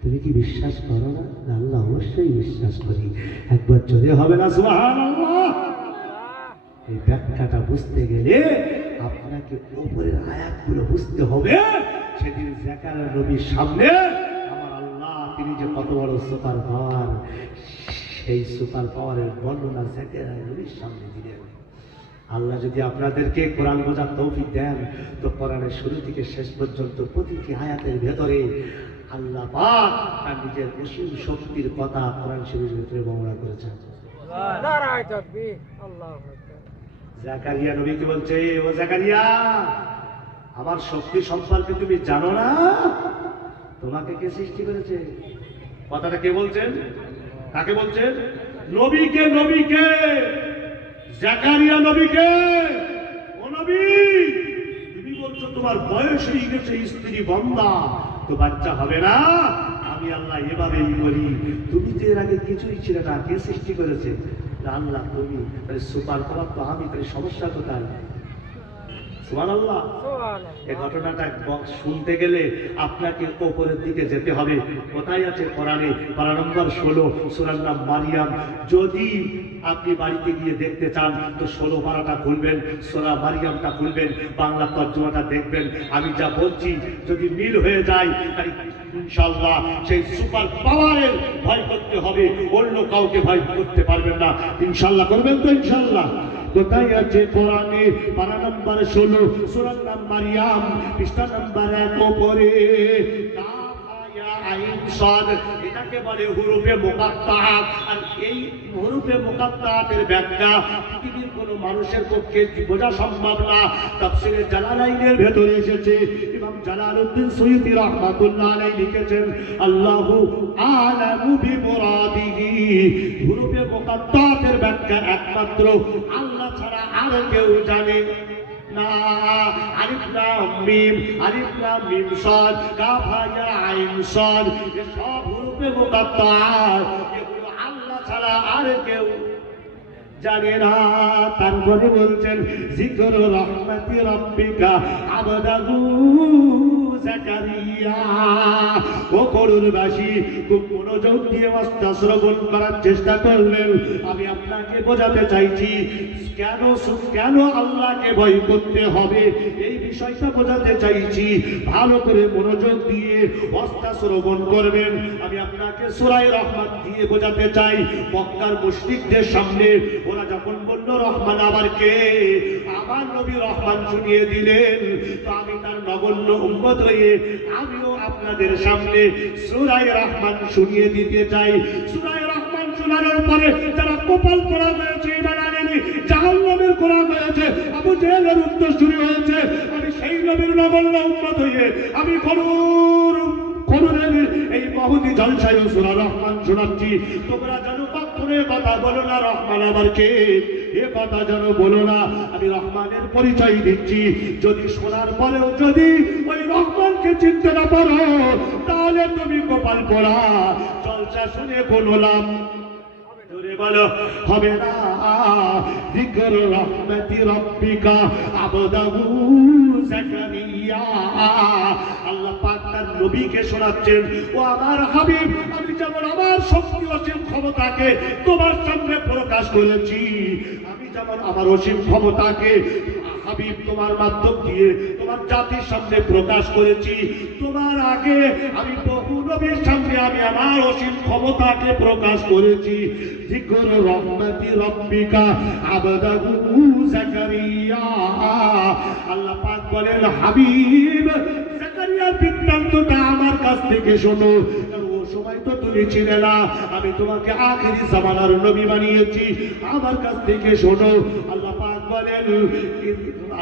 তুমি কি বিশ্বাস করো না? আল্লাহ অবশ্যই বিশ্বাস করি। একবার জোরে হবে না সুবহানাল্লাহ? এই ব্যাখ্যাটা বুঝতে গেলে আপনাকে উপরের আয়াতগুলো বুঝতে হবে। সেদিন জাকারিয়া নবীর সামনে আমার আল্লাহ তিনি যে কত বড় সুপার পাওয়ার, সেই সুপার পাওয়ারের বর্ণনা জাকারিয়া নবীর সামনে দিলেন। আল্লাহ যদি আপনাদেরকে কোরআন বোঝার তৌফিক দেন, তো কোরআনের শুরু থেকে শেষ পর্যন্ত প্রতিটি আয়াতের ভেতরে আল্লাহ পাক তার নিজের অসীম শক্তির কথা কোরআন শরীফের ভিতরে বর্ণনা করেছেন। নারায়ে তাকবীর, আল্লাহু আকবার। জাকারিয়া নবীকে বলছে, ও জাকারিয়া, আমার শক্তি সম্পর্কে তুমি জানো না? তোমাকে কে সৃষ্টি করেছে? কথাটা কে বলছেন? কাকে বলছেন? নবীকে। নবীকে, জাকারিয়া নবীকে। ও নবী, তুমি বলছো তোমার বয়স হয়ে গেছে, স্ত্রী বন্দা, তো বাচ্চা হবে না। আমি আল্লাহ এভাবেই করি। তুমি তো এর আগে কিছুই ছিলে না, কে সৃষ্টি করেছে? আল্লাহ তুমি। তাহলে সুপার পাওয়ার তো আমি, তাহলে সমস্যা কোথায়? সুবহানাল্লাহ। এই ঘটনাটা শুনতে গেলে আপনাকে উপরের দিকে যেতে হবে। কোথায় আছে? কোরআনে পারা নম্বর 16 সূরার নাম মারিয়াম। যদি আপনি বাড়িতে গিয়ে দেখতে চান তো 16 পারাটা খুলবেন, সূরা মারিয়ামটা খুলবেন, বাংলা তর্জমাটা দেখবেন। আমি যা বলছি যদি মিল হয়ে যায়, তাহলে ইনশাআল্লাহ সেই সুপার পাওয়ারের ভয় করতে হবে, অন্য কাউকে ভয় করতে পারবেন না। ইনশাআল্লাহ করবেন তো? ইনশাআল্লাহ। কোথায় আছে? কোরআনে পারা নম্বর 16 সূরা নাম মারিয়াম পৃষ্ঠা নম্বর 1 উপরে। এটাকে বলে হুরুফে মুকাত্তাআত। আর এই হুরুফে মুকাত্তাআতের ব্যাখ্যা পৃথিবীর কোনো মানুষের পক্ষে বোঝা সম্ভব না। তাফসীরে জালালাইনের ভেতরে এসেছে, ইমাম জালালউদ্দিন সুয়ুতী রাহমাতুল্লাহ আলাইহি লিখেছেন, আল্লাহু আলামু বিমুরাদিহি। হুরুফে মুকাত্তাআতের ব্যাখ্যা একমাত্র আল্লাহ ছাড়া আর কেউ জানে না। আলিফ লাম মিম, আলিফ লাম মিম সাদ, কাফ হা আইন সাদ, এই সব হুরুফে মুকাত্তাআত, এগুলো আল্লাহ ছাড়া আর কেউ জানে না। তারপরে বলছেন, যিকরু রাহমাতি রাব্বিকা আবদাহু জাকারিয়া। ও গরুরবাসী খুব মনোযোগ দিয়ে ওয়াজটা শ্রবণ করার চেষ্টা করলেন। আমি আপনাকে বোঝাতে চাইছি কেন আল্লাহকে ভয় করতে হবে, এই বিষয়টা বোঝাতে চাইছি। ভালো করে মনোযোগ দিয়ে ওয়াজটা শ্রবণ করবেন। আমি আপনাকে সূরা রহমান দিয়ে বোঝাতে চাই। মক্কার মুশরিকদের সামনে ওরা যখন বলল রহমান আবার কে, আমার নবী রহমান শুনিয়ে দিলেন। তো আমি তার নগণ্য উম্মত হয়ে আমিও আপনাদের সামনে সূরা রহমান শুনিয়ে দিতে চাই। সূরা রহমান শোনানোর পরে যারা কপাল পোড়া হয়েছে, এবার আনেনি জাহান্নামের খোরা হয়েছে, আবু জেহেলের উত্তরসূরি হয়েছে, আমি সেই নবীর নগণ্য উম্মত হয়ে আমি এই বহুদি জলসায় সূরা রহমান শোনাচ্ছি। তোমরা যেন কখনো কথা বলো না রহমান আবার কে, এ কথা যেন বলো না। আমি রহমানের পরিচয় দিচ্ছি। যদি শোনার পরেও যদি ওই রহমানকে চিনতে না পারো, তাহলে তুমি কপাল পোড়া, জলসা শুনে কোনো লাভ বলো হবে না। যিকর রহমতি রব্বিকা আবদাহু যাকারিয়া। আল্লাহ পাক তার নবীকে শোনাচ্ছেন, ও আমার হাবিব, আমি যেমন আমার শক্তি অসীম ক্ষমতাকে তোমার সামনে প্রকাশ করেছি, আমি যেমন আমার অসীম ক্ষমতাকে হাবিব তোমার মাধ্যম দিয়ে তোমার জাতির সামনে প্রকাশ করেছি, তোমার আগে আমি বহু নবীর সামনে আমি আমার অসীম ক্ষমতাকে প্রকাশ করেছি। যিকর রহমতি রব্বিকা আবদাহু যাকারিয়া। আল্লাহ পাক বলেন, হাবিব যাকারিয়ার বৃত্তান্তটা আমার কাছ থেকে শোনো। সময় তো তুমি ছিলে না, আমি তোমাকে আখেরি জামানার নবী বানিয়েছি, আমার কাছ থেকে শোনো।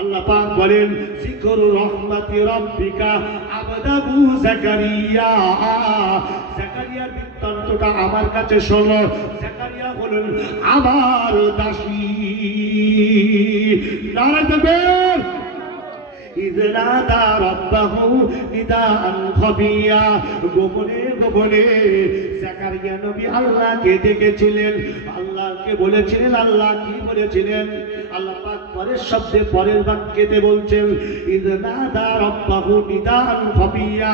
আল্লাহ পাক বলেন যিকর রহমতি রব্বিকা আবদাহু যাকারিয়া। যাকারিয়ার বৃত্তান্তটা আমার কাছে শোনো। যাকারিয়া হলেন আমার দাসী। নারে তাকবীর। গোপনে গোপনে যাকারিয়া নবী আল্লাহকে ডেকেছিলেন, আল্লাহকে বলেছিলেন। আল্লাহ কি বলেছিলেন? আল্লাহ পাক পরের শব্দে পরের বাক্যেতে বলছেন, ইযনাদা রাব্বাহু নিদাআন খাফিয়া।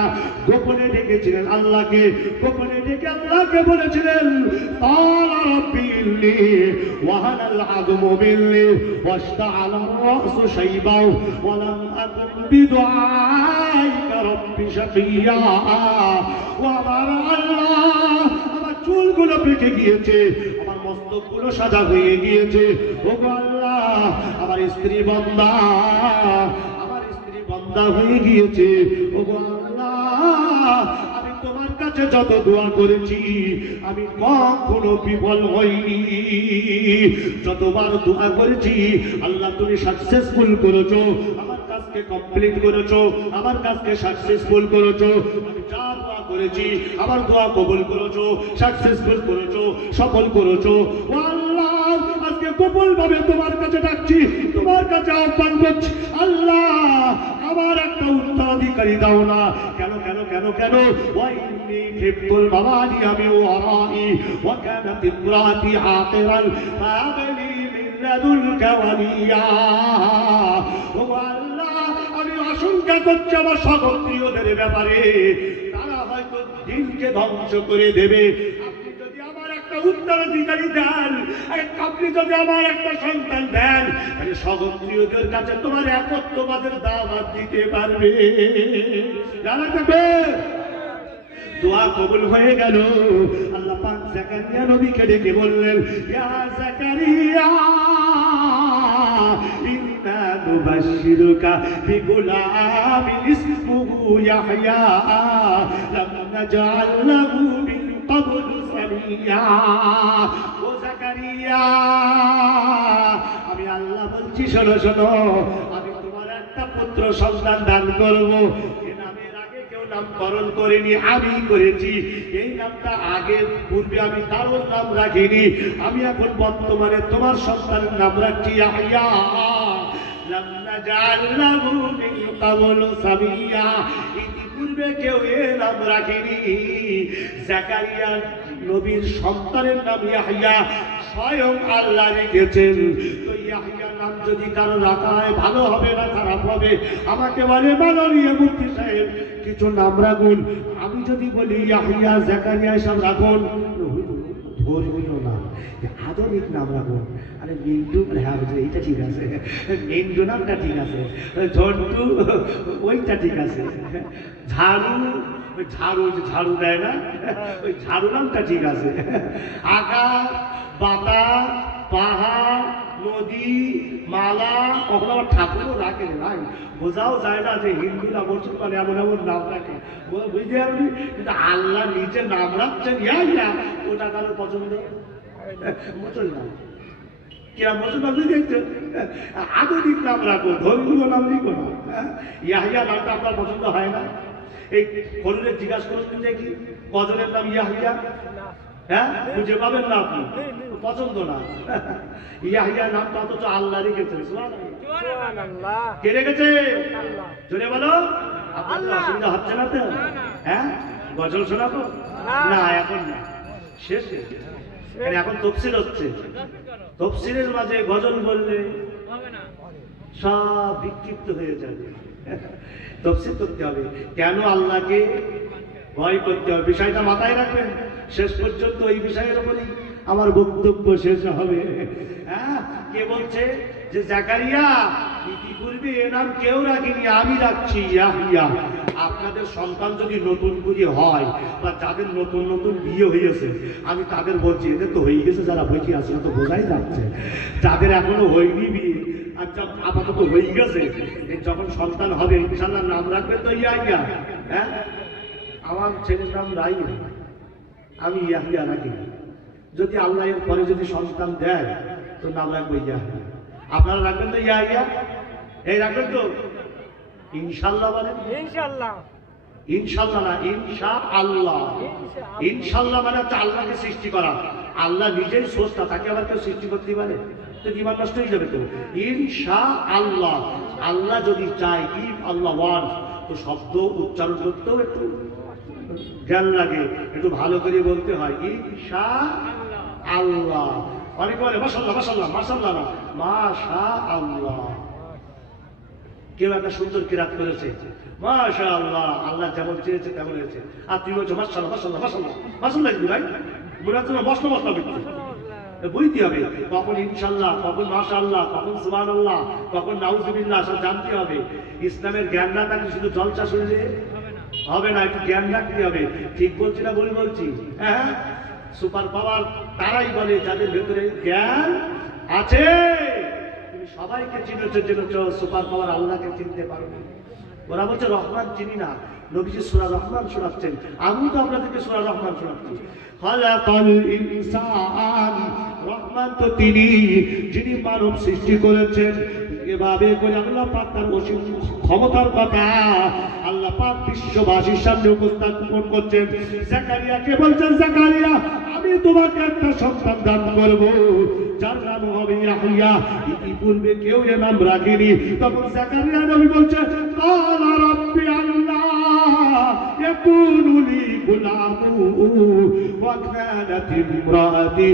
গোপনে ডেকেছিলেন আল্লাহকে, গোপনে ডেকে আল্লাহকে বলেছিলেন, ক্বালা রাব্বি ইন্নী ওয়াহানাল আযমু মিন্নি ওয়াশতাআলা আর-রা'সু শাইবাও ওয়া লাম আকুন বিদুআইকা রাব্বি শাকিয়া। ও আমার আল্লাহ, আমার চুলগুলো পেকে গিয়েছে, আমার মস্তকগুলো সাদা হয়ে গিয়েছে। ও আল্লাহ, আমার স্ত্রী বান্দা হয়ে গিয়েছে। ও আল্লাহ, আমি তোমার কাছে যত দোয়া করেছি আমি কখনো বিফল হইনি। যতবার দোয়া করেছি আল্লাহ তুমি সাকসেসফুল করেছো, আমার কাজকে কমপ্লিট করেছো, আমার কাজকে সাকসেসফুল করেছো। আমি যা দোয়া করেছি আমার দোয়া কবুল করেছো, সাকসেসফুল করেছো, সফল করেছো। ও আল্লাহ, আজকে গোপন ভাবে তোমার কাছে ডাকছি, তোমার কাছে আহ্বান করছি। আল্লাহ, আমার একটা উত্তরাধিকারী দাও না। কেন কেন কেন কেন? ওয়াইন্নি খিফতুল মাওয়ালি ওয়ারাই ওয়া কানাত ইমরাতি আকিরান ফাহাবলি মিন লাদুনকা ওয়ালিয়া। ও আল্লাহ, আমি আশঙ্কা করছি আমার সহোদরদের ব্যাপারে, তারা হয়তো দিনকে ধ্বংস করে দেবে। আপনি যদি আমার একটা উত্তরাধিকারী দেন, আপনি যদি আমার একটা সন্তান দেন, তাহলে সহোদরদের কাছে তোমার একত্ববাদের দাওয়াত দিতে পারবে। জানা যাবে দোয়া কবুল হয়ে গেল। আল্লাহ পাক যাকারিয়া নবীকে ডেকে বললেন, ইয়া যাকারিয়া ইন্না নুবাশশিরুকা বিগুলামিন ইসমুহু ইয়াহইয়া লাম নাজআল লাহু মিন ক্বাবলু সামিয়া। ও যাকারিয়া, আমি আল্লাহ বলছি, শোনো শোনো, আমি তোমার একটা পুত্র সন্তান দান করব। নামকরণ করিনি, আমি করেছি। এই নামটা আগে পূর্বে আমি কারোর নাম রাখিনি। আমি এখন বর্তমানে তোমার সন্তানের নাম রাখছি ইয়াহইয়া। লাম নাজআল লাহু মিন ক্বাবলু সামিয়া। ইতিপূর্বে কেউ এর নাম রাখেনি। যাকারিয়া নবীর সন্তানের নাম ইয়াহইয়া স্বয়ং আল্লাহ রেখেছেন। তো ইয়াহইয়া নাম যদি কারো রাখা হয় ভালো হবে না খারাপ হবে? আমাকে বলে মাননীয় মুফতি সাহেব কিছু নাম রাখুন। আমি যদি বলি ইয়াহিয়া জাকারিয়া সব রাখুন, ধর্মীয় নাম, আধুনিক নাম রাখুন। আরে মিন্টু, হ্যাঁ এইটা ঠিক আছে, মিন্টু নামটা ঠিক আছে, ঝন্টু ওইটা ঠিক আছে, ঝাড়ু, ওই ঝাড়ু ঝাড়ু দেয় না, ওই ঝাড়ু নামটা ঠিক আছে। আকাশ, বাতাস, পাহাড়, নদী, মালা, কখনো আবার ঠাকুরও রাখে ভাই, বোঝাও যায় না যে হিন্দুরা মুসলমান এমন এমন নাম রাখে, বুঝতে পারবি? কিন্তু আল্লাহ নিজে নাম রাখছেন ইয়া, ওটা কারো পছন্দ মুসলমান, কিরা মুসলমান দেখছো? আধুনিক নাম রাখো, ধর্মীয় নাম লিখো না। ইয়াহিয়া নামটা আপনার পছন্দ হয় না? এই ফজলে জিজ্ঞাসা করছেন দেখি কজনের নাম ইয়াহিয়া, হ্যাঁ খুঁজে পাবেন না আপনি, পছন্দ না। ইয়াহিয়া নামটা অথচ আল্লাহ রেখেছেন। সুবহানাল্লাহ। কে রেখেছে? আল্লাহ। জোরে বলো। আপনার অসুবিধা হচ্ছে না তো? হ্যাঁ, গজল শোনাবো না? এখন না, শেষ, এখন তফসিল হচ্ছে। তফসিলের মাঝে গজল বললে সব বিক্ষিপ্ত হয়ে যাবে। তফসিল করতে হবে, কেন আল্লাহকে ভয় করতে হবে, বিষয়টা মাথায় রাখবেন। শেষ পর্যন্ত এই বিষয়ের উপরই আমার বক্তব্য শেষ হবে। হ্যাঁ, কে বলছে যে জাকারিয়া ইতিপূর্বে এ নাম কেউ রাখেনি, আমি রাখছি ইয়াহিয়া। আপনাদের সন্তান যদি নতুন করে হয় বা যাদের নতুন নতুন বিয়ে হয়েছে, আমি তাদের বলছি, এদের তো হয়ে গেছে, যারা বইটি আছে তো বোঝাই যাচ্ছে, যাদের এখনো হয়নি বিয়ে, আচ্ছা আপাতত হয়ে গেছে, যখন সন্তান হবে ইনশাআল্লাহ নাম রাখবেন তো ইয়াহিয়া। হ্যাঁ, আমার ছেলের নাম রাইয়া, আমি ইয়াহিয়া রাখি। যদি আল্লাহ এর পরে যদি সন্তান দেয় তো নাম রাখবো ইয়াহিয়া। আপনারা রাখবেন তো ইয়াহিয়া? এই রাখবেন তো ইনশাআল্লাহ বলেন। ইনশাআল্লাহ। ইনশাআল্লাহ না, ইনশাআল্লাহ। ইনশাআল্লাহ মানে হচ্ছে আল্লাহকে সৃষ্টি করা। আল্লাহ নিজেই স্রষ্টা, তাকে আবার কেউ সৃষ্টি করতে পারে? তো জীবন নষ্ট হয়ে যাবে তো। ইনশাআল্লাহ, আল্লাহ যদি চায়, ইফ আল্লাহ ওয়ান, তো শব্দ উচ্চারণ করতেও একটু জ্ঞান লাগে, একটু ভালো করে বলতে হয়। ইনশাআল্লাহ। অনেকে বলে মাশাআল্লাহ, মাশাআল্লাহ, মাশাআল্লাহ না, মাশাআল্লাহ। কেউ একটা সুন্দর কিরাত করেছে, মাশাআল্লাহ, আল্লাহ যেমন চেয়েছে তেমন হয়েছে। আর তুমি বলছো মাশাআল্লাহ, মাশাআল্লাহ, মাশাআল্লাহ, মাশাআল্লাহ কি ভাই? মনে হচ্ছে মশলা মশলা বিক্রি বুঝতে হবে। কখন ইনশাআল্লাহ, কখন মাশাআল্লাহ, কখন সুবহানাল্লাহ, কখন নাউজুবিল্লাহ, সব জানতে হবে। ইসলামের জ্ঞান না থাকলে শুধু জলসা শুনলে হবে না, একটু জ্ঞান রাখতে হবে। ঠিক বলছি না ভুল বলছি? হ্যাঁ, সুপার পাওয়ার তারাই বলে যাদের ভেতরে জ্ঞান আছে। তুমি সবাইকে চিনেছ, সুপার পাওয়ার আল্লাহকে চিনতে পারো। ওরা বলছে রহমান চিনি না, নবীজি সূরা রহমান শোনাচ্ছেন, আমি তো আপনাদেরকে সূরা রহমান শোনাচ্ছি। খালাকাল ইনসান, রহমান তো তিনি যিনি মানব সৃষ্টি করেছেন। এভাবে করে আল্লাহ পাক তার অসীম ক্ষমতার কথা আল্লাহ পাক বিশ্ববাসীর সামনে উপস্থাপন করছেন। জাকারিয়াকে বলছেন, জাকারিয়া আমি তোমাকে একটা সন্তান দান করব, যার নাম হবে ইয়াহিয়া। ইতিপূর্বে কেউ এ নাম রাখেনি। তখন জাকারিয়া নবী বলছে, কালা রাব্বি আল্লাহ ইয়াকুনু লি গুলামু ওয়া কানাত ইমরাতি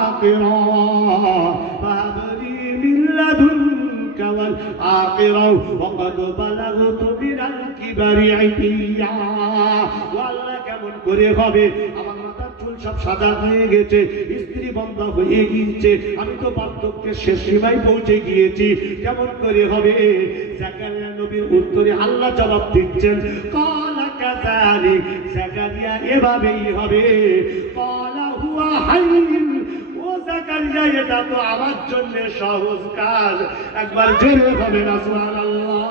আকিরা ফাহাব লি মিন লাদুনকা ওয়াল আকিরা ওয়া ক্বাদ বালাগতু মিনাল কিবারি ইতিয়া। আল্লাহ কেমন করে হবে? আমার মাথার চুল সব সাদা হয়ে গেছে, স্ত্রী বন্ধা হয়ে গিয়েছে, আমি তো বার্ধক্যের শেষ সীমায় পৌঁছে গিয়েছি, কেমন করে হবে? জাকারিয়া নবীর উত্তরে আল্লাহ জবাব দিচ্ছেন, ক্বালা কাযালিক, জাকারিয়া এভাবেই হবে। ক্বালা হুয়া হাইয়্যুন, ও জাকারিয়া এটা তো আমার জন্য সহজ কাজ। একবার জোরে হবে না সুবহানাল্লাহ।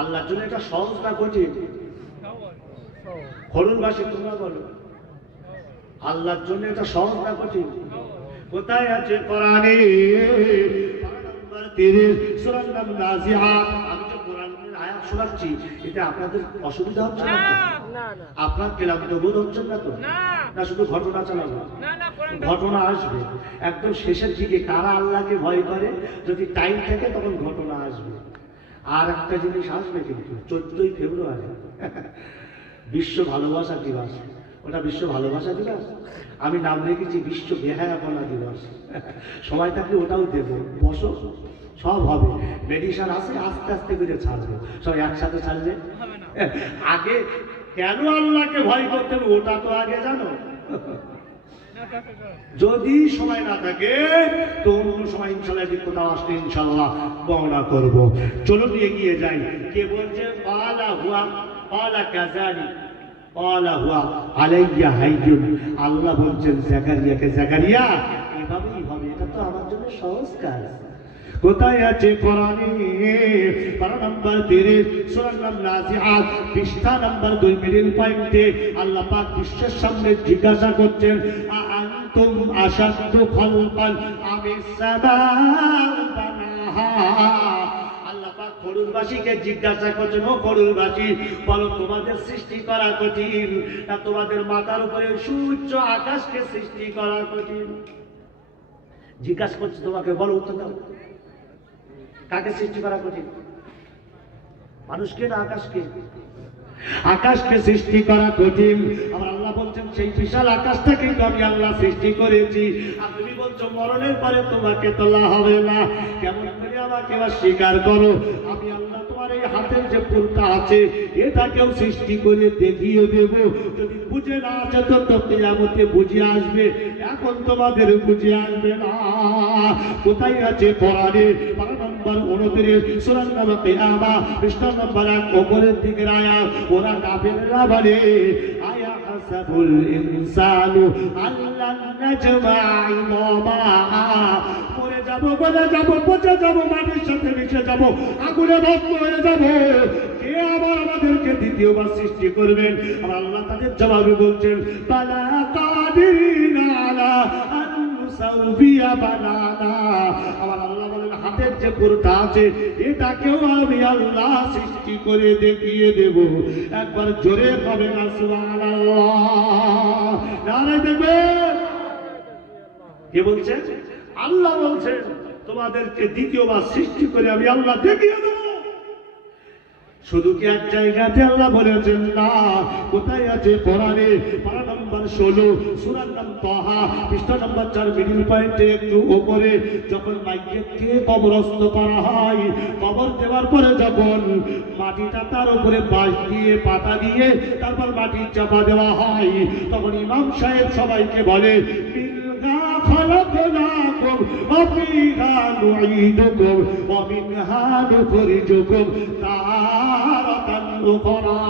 আল্লাহর জন্য এটা সহজ না কঠিন? হরুনবাসী তোমরা বলো, আল্লাহর জন্য এটা সহজ না কঠিন? কোথায় আছে কোরআনে? নাম্বার 30 সূরার নাম নাজিআত। আমি তো কোরআনের আয়াত শোনাচ্ছি, এতে আপনাদের অসুবিধা হচ্ছে না তো? না না। আপনার ক্লান্ত বোধ হচ্ছে না তো? না, শুধু ঘটনা চালাবো, ঘটনা আসবে একদম শেষের দিকে। কারা আল্লাহকে ভয় করে, যদি টাইম থাকে তখন ঘটনা আসবে। আর একটা জিনিস আসবে কিন্তু 14ই ফেব্রুয়ারি বিশ্ব ভালোবাসা দিবস। ওটা বিশ্ব ভালোবাসা দিবস, আমি নাম রেখেছি বিশ্ব বেহায়াপনা দিবস। সময় থাকলে ওটাও দেব, বসো সব হবে। মেডিসিন আছে, আস্তে আস্তে করে ছাড়বে, সব একসাথে ছাড়বে হবে না। আগে কেন আল্লাহকে ভয় করতেন ওটা তো আগে জানো। যদি সময় না থাকে তো অন্য সময় ইনশাল্লাহ যে কোথাও আসলে ইনশাল্লাহ বর্ণনা করব। চলুন এগিয়ে যাই। কে বলছে পালা হুয়া পালা কাজানি পালা হুয়া আলাইয়া হাইয়ুন। আল্লাহ বলছেন জাকারিয়াকে, জাকারিয়া এভাবেই হবে, এটা তো আমার জন্য সহজ কাজ। কোথায় আছে কোরআনে? পারা নাম্বার 30 সূরা নাজিআত পৃষ্ঠা নাম্বার 2 মিডল পয়েন্টে আল্লাহ পাক বিশ্বের সামনে জিজ্ঞাসা করছেন আনতুম আশাদ্দু খালকান আমিস সামাউ বানাহা। আল্লাহ পাক খড়ুরবাসীকে জিজ্ঞাসা করছেন, ও খড়ুরবাসী বলো তোমাদের সৃষ্টি করা কঠিন না তোমাদের মাথার উপরে সূর্য আকাশকে সৃষ্টি করা কঠিন? জিজ্ঞাসা করছি তোমাকে, বলো উত্তর দাও। কাকে সৃষ্টি করা কঠিন? মানুষকে না আকাশকে? আকাশকে সৃষ্টি করা কঠিন। আমার আল্লাহ বলছেন সেই বিশাল আকাশটাকে তো আমি আল্লাহ সৃষ্টি করেছি, আর তুমি বলছো মরণের পরে তোমাকে তোলা হবে না। কেমন করে আমাকে এবার স্বীকার করো? আমি আল্লাহ তোমার এই হাতের যে ফুলটা আছে এটাকেও সৃষ্টি করে দেখিয়ে দেব। যদি বুঝে না আছে তো কিয়ামতে বুঝে আসবে, এখন তোমাদের বুঝে আসবে না। কোথায় আছে কোরআনে? পারা নাম্বার 29 সূরা কিয়ামা পৃষ্ঠা নাম্বার 1 উপরের দিকের আয়াত। ওরা কাফেররা বলে আয়া হাসাবুল ইনসানু আল্লান নাজমা ইমামা। মরে যাব, বলে যাব, পচে যাব, মাটির সাথে মিশে যাব, আগুনে ভস্ম হয়ে যাব, কে আবার আমাদেরকে দ্বিতীয়বার সৃষ্টি করবেন? আমার আল্লাহ তাদের জবাবে বলছেন বালা কাদিরিনা আলা আন নুসাউবিয়া বানানা। আমার আল্লাহ বলেন হাতের যে পুরোটা আছে এটাকেও আমি আল্লাহ সৃষ্টি করে দেখিয়ে দেব। একবার জোরে হবে না সুবহানাল্লাহ, নারে দেখবে। কে বলছেন? আল্লাহ বলছেন তোমাদেরকে দ্বিতীয়বার সৃষ্টি করে আমি আল্লাহ দেখিয়ে দেব। শুধু কি এক জায়গাতে আল্লাহ বলেছেন? না। কোথায় আছে কোরআনে? পারা নাম্বার 16 সূরার নাম তাহা পৃষ্ঠা নাম্বার 4 মিডল পয়েন্টে একটু উপরে। যখন মাইয়িতকে কবরস্থ করা হয়, কবর দেওয়ার পরে যখন মাটিটা তার উপরে বাঁশ দিয়ে পাতা দিয়ে তারপর মাটি চাপা দেওয়া হয়, তখন ইমাম সাহেব সবাইকে বলে মিনহা খালাকনাকুম ওয়া ফীহা নুঈদুকুম ওয়া মিনহা নুখরিজুকুম তারাতান উখরা।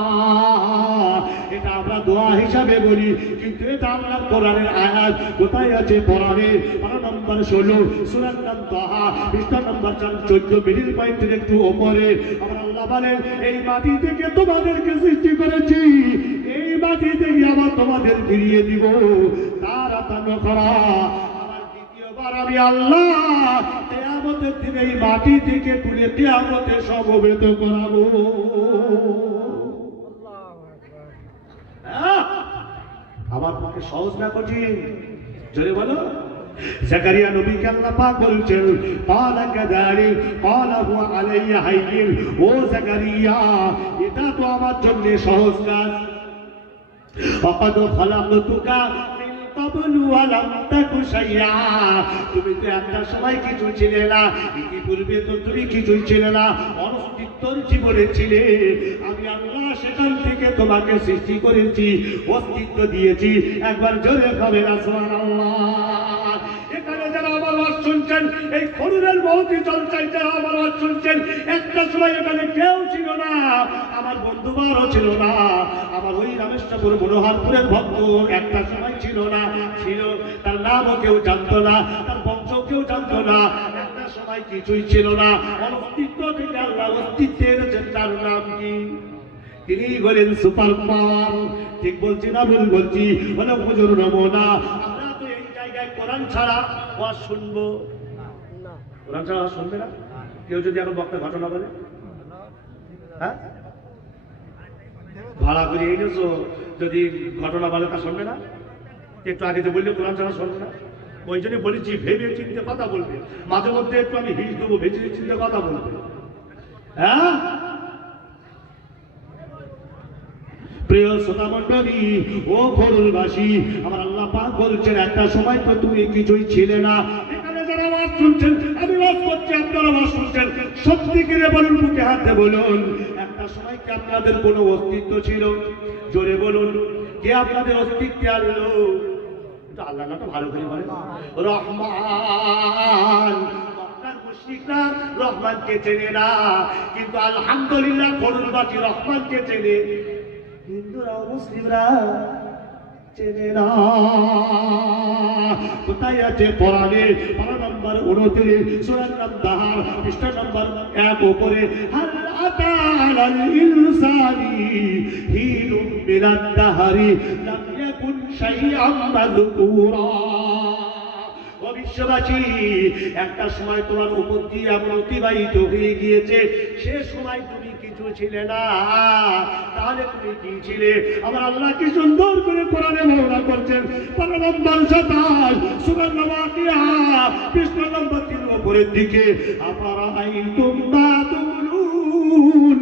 এটা আমরা দোয়া হিসাবে বলি, কিন্তু এটা আমরা কোরআনের আয়াত। কোথায় আছে কোরআনে? পারা নাম্বার 16 সূরার নাম তাহা পৃষ্ঠা নাম্বার 14 মিডল পয়েন্টের একটু উপরে। আমার আল্লাহ বলেন এই মাটি থেকে তোমাদেরকে সৃষ্টি করেছি, এই মাটি থেকে আবার তোমাদের ফিরিয়ে দিব তারাতান উখরা। আবার দ্বিতীয়বার আমি আল্লাহ কিয়ামতের দিনে এই মাটি থেকে তুলে কিয়ামতে সমবেত করাবো। আমার পক্ষে সহজ না কঠিন? জোরে বলো। জাকারিয়া নবীকে আল্লাহ পাক বলছেন ক্বালা কাযালিক ক্বালা হুয়া আলাইয়া হাইয়িন। ও জাকারিয়া এটা তো আমার জন্য সহজ কাজ। ফাকাদ খালাকতুকা মিন ক্বাবলু ওয়া লাম তাকু শাইআ। তুমি তো একটা সময় কিছু ছিলে না, ইতিপূর্বে তো তুমি কিছুই ছিলে না, অস্তিত্বর জীবনে ছিলে। আমি আল্লাহ সেখান থেকে তোমাকে সৃষ্টি করেছি, অস্তিত্ব দিয়েছি। একবার জোরে হবে না সুবহানাল্লাহ। এখানে যারা আমার ওয়াজ শুনছেন, এই খরুরের মহতি চলচায় যারা আমার ওয়াজ শুনছেন, একটা সময় এখানে কেউ ছিল না, আমার বন্ধুবারও ছিল না, আমার ওই রামেশ্বরপুর মনোহরপুরের ভক্ত একটা সময় ছিল না, ছিল তার নামও কেউ জানতো না, তার বংশ কেউ জানতো না, একটা সময় কিছুই ছিল না। অস্তিত্ব থেকে আল্লাহ অস্তিত্বে এনেছেন, তার নাম কি? তিনি বলেন সুপার পাওয়ার। ঠিক বলছি না ভুল বলছি? বলে হুজুর নমুনা। আমরা তো এই জায়গায় কোরআন ছাড়া ওয়াজ শুনবো না। কোরআন ছাড়া ওয়াজ শুনবে না কেউ? যদি এখন বক্তা ঘটনা বলে, হ্যাঁ ভাড়া করে এনেছো, যদি ঘটনা বলে তা শুনবে না? একটু আগে তো বললে কোরআন ছাড়া শুনবে না। ওই জন্য বলেছি ভেবে চিন্তে কথা বলবে, মাঝে মধ্যে একটু আমি হিস দেবো, ভেবে চিন্তে কথা বলবে। হ্যাঁ প্রিয় শ্রোতা মণ্ডলী, ও খরুলবাসী, আমার আল্লাহ পাক বলছেন একটা সময় তো তুমি কিছুই ছিলে না। এখানে আপনারা আওয়াজ শুনছেন, আমি ওয়াজ করছি, আপনারা আওয়াজ শুনছেন, সত্যি করে বলুন, বুকে হাত দিয়ে বলুন, একটা সময় কি আপনাদের কোনো অস্তিত্ব ছিল? জোরে বলুন, কে আপনাদের অস্তিত্বে আনলো? আল্লাহ নামটা ভালো করে বলেন, রহমান। মক্কার মুশরিকরা রহমানকে চেনে না, কিন্তু আলহামদুলিল্লাহ করুণবাসী রহমানকে চেনে। হিন্দুরা মুসলিমরা চেনে না। কোথায় আছে কোরআনে? পারা নম্বর 29 সূরা নাম পৃষ্ঠা নম্বর 1 উপরে, হাল আতা আলাল ইনসানি হিনুম মিনাদ দাহরি লাম ইয়াকুন শাইআম মাযকুরা। ও বিশ্ববাসী, একটা সময় তোমার উপর দিয়ে এমন অতিবাহিত হয়ে গিয়েছে, সে সময় তুমি কিছু ছিলে না, তাহলে তুমি কি ছিলে? আমার আল্লাহ কি সুন্দর করে কোরআনে বর্ণনা করছেন। পারা নম্বর 27 সূরা ওয়াকিয়া পৃষ্ঠা নম্বর 3 উপরের দিকে, আফারাআইতুম মা তুমনুন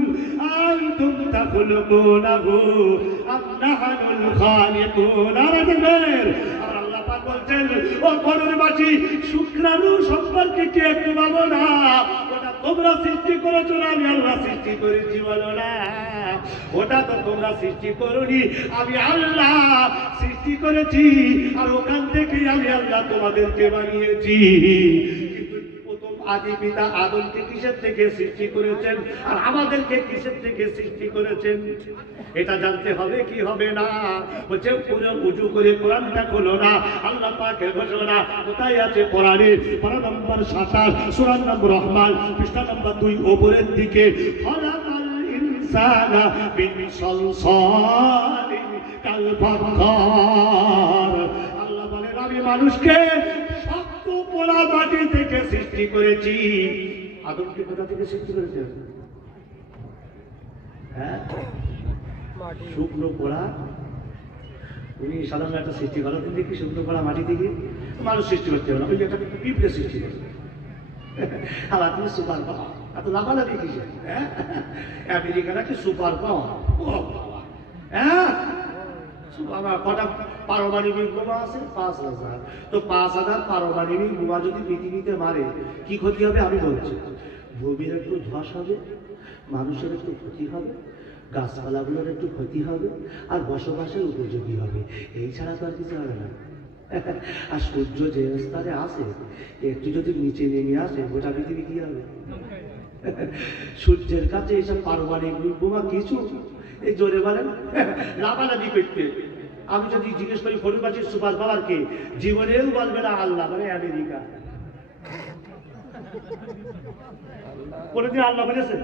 আনতুম তাখলুকুনাহু আম নাহনুল খালিকুন। আর দেখবেন আল্লাহ পাক বলছেন, ও করুণবাসী, শুক্রাণু সম্পর্কে কি একটু ভাবো না? ওটা তোমরা সৃষ্টি করেছো না আমি আল্লাহ সৃষ্টি করেছি? বলো না, ওটা তো তোমরা সৃষ্টি করোনি, আমি আল্লাহ সৃষ্টি করেছি। আর ওখান থেকেই আমি আল্লাহ তোমাদেরকে বানিয়েছি। কিন্তু প্রথম আদি পিতা আদমকে কিসের থেকে সৃষ্টি করেছেন, আর আমাদেরকে কিসের থেকে সৃষ্টি করেছেন? এটা জানতে হবে কি হবে না? বলছে পুরো উজু করে কোরআনটা খোলো না, আল্লাহ পাকের ঘোষণা কোথায় আছে কোরআনে? পারা নম্বর 27 সূরা নম্বর রহমান পৃষ্ঠা নম্বর 2 উপরের দিকে, খালাকাল ইনসানা মিন সালসালিন কাল ফাখর। আল্লাহ বলেন, আমি মানুষকে শক্ত পোড়া মাটি থেকে সৃষ্টি করেছি। আদমকে কোথা থেকে সৃষ্টি করেছেন? হ্যাঁ, মাটি শুকনো পোড়া। উনি সাধারণ একটা সৃষ্টি করেন, কিন্তু কি শুকনো পোড়া মাটি থেকে মানুষ সৃষ্টি করতে হবে না, ওই একটা পিঁপড়ে সৃষ্টি করে। আবার তুমি সুপার পাওয়া এত লাফালাফি কিসে? হ্যাঁ, আমেরিকা নাকি সুপার পাওয়া। ও বাবা, হ্যাঁ, আমার কটা পারমাণবিক বোমা আছে? 5,000। তো 5,000 পারমাণবিক বোমা যদি পৃথিবীতে মারে, কি ক্ষতি হবে আমি বলছি। ভূমির একটু ধস হবে, মানুষের একটু ক্ষতি হবে, গাছপালাগুলোর একটু ক্ষতি হবে, আর বসবাসের উপযোগী হবে। এই ছাড়া তো আর কিছু হবে না। আর সূর্য যে স্তরে আসে, একটু যদি নিচে নেমে আসে, গোটা পৃথিবী কি হবে? সূর্যের কাছে এইসব পারমাণবিক বোমা কিছু। এই জোরে বলেন, লাফালাফি করতে। আমি যদি জিজ্ঞেস করি ফরিদবাসীর সুপার পাওয়ার কে, জীবনেও বলবে না আল্লাহ, মানে আমেরিকা। কোনদিন আল্লাহ বলেছে?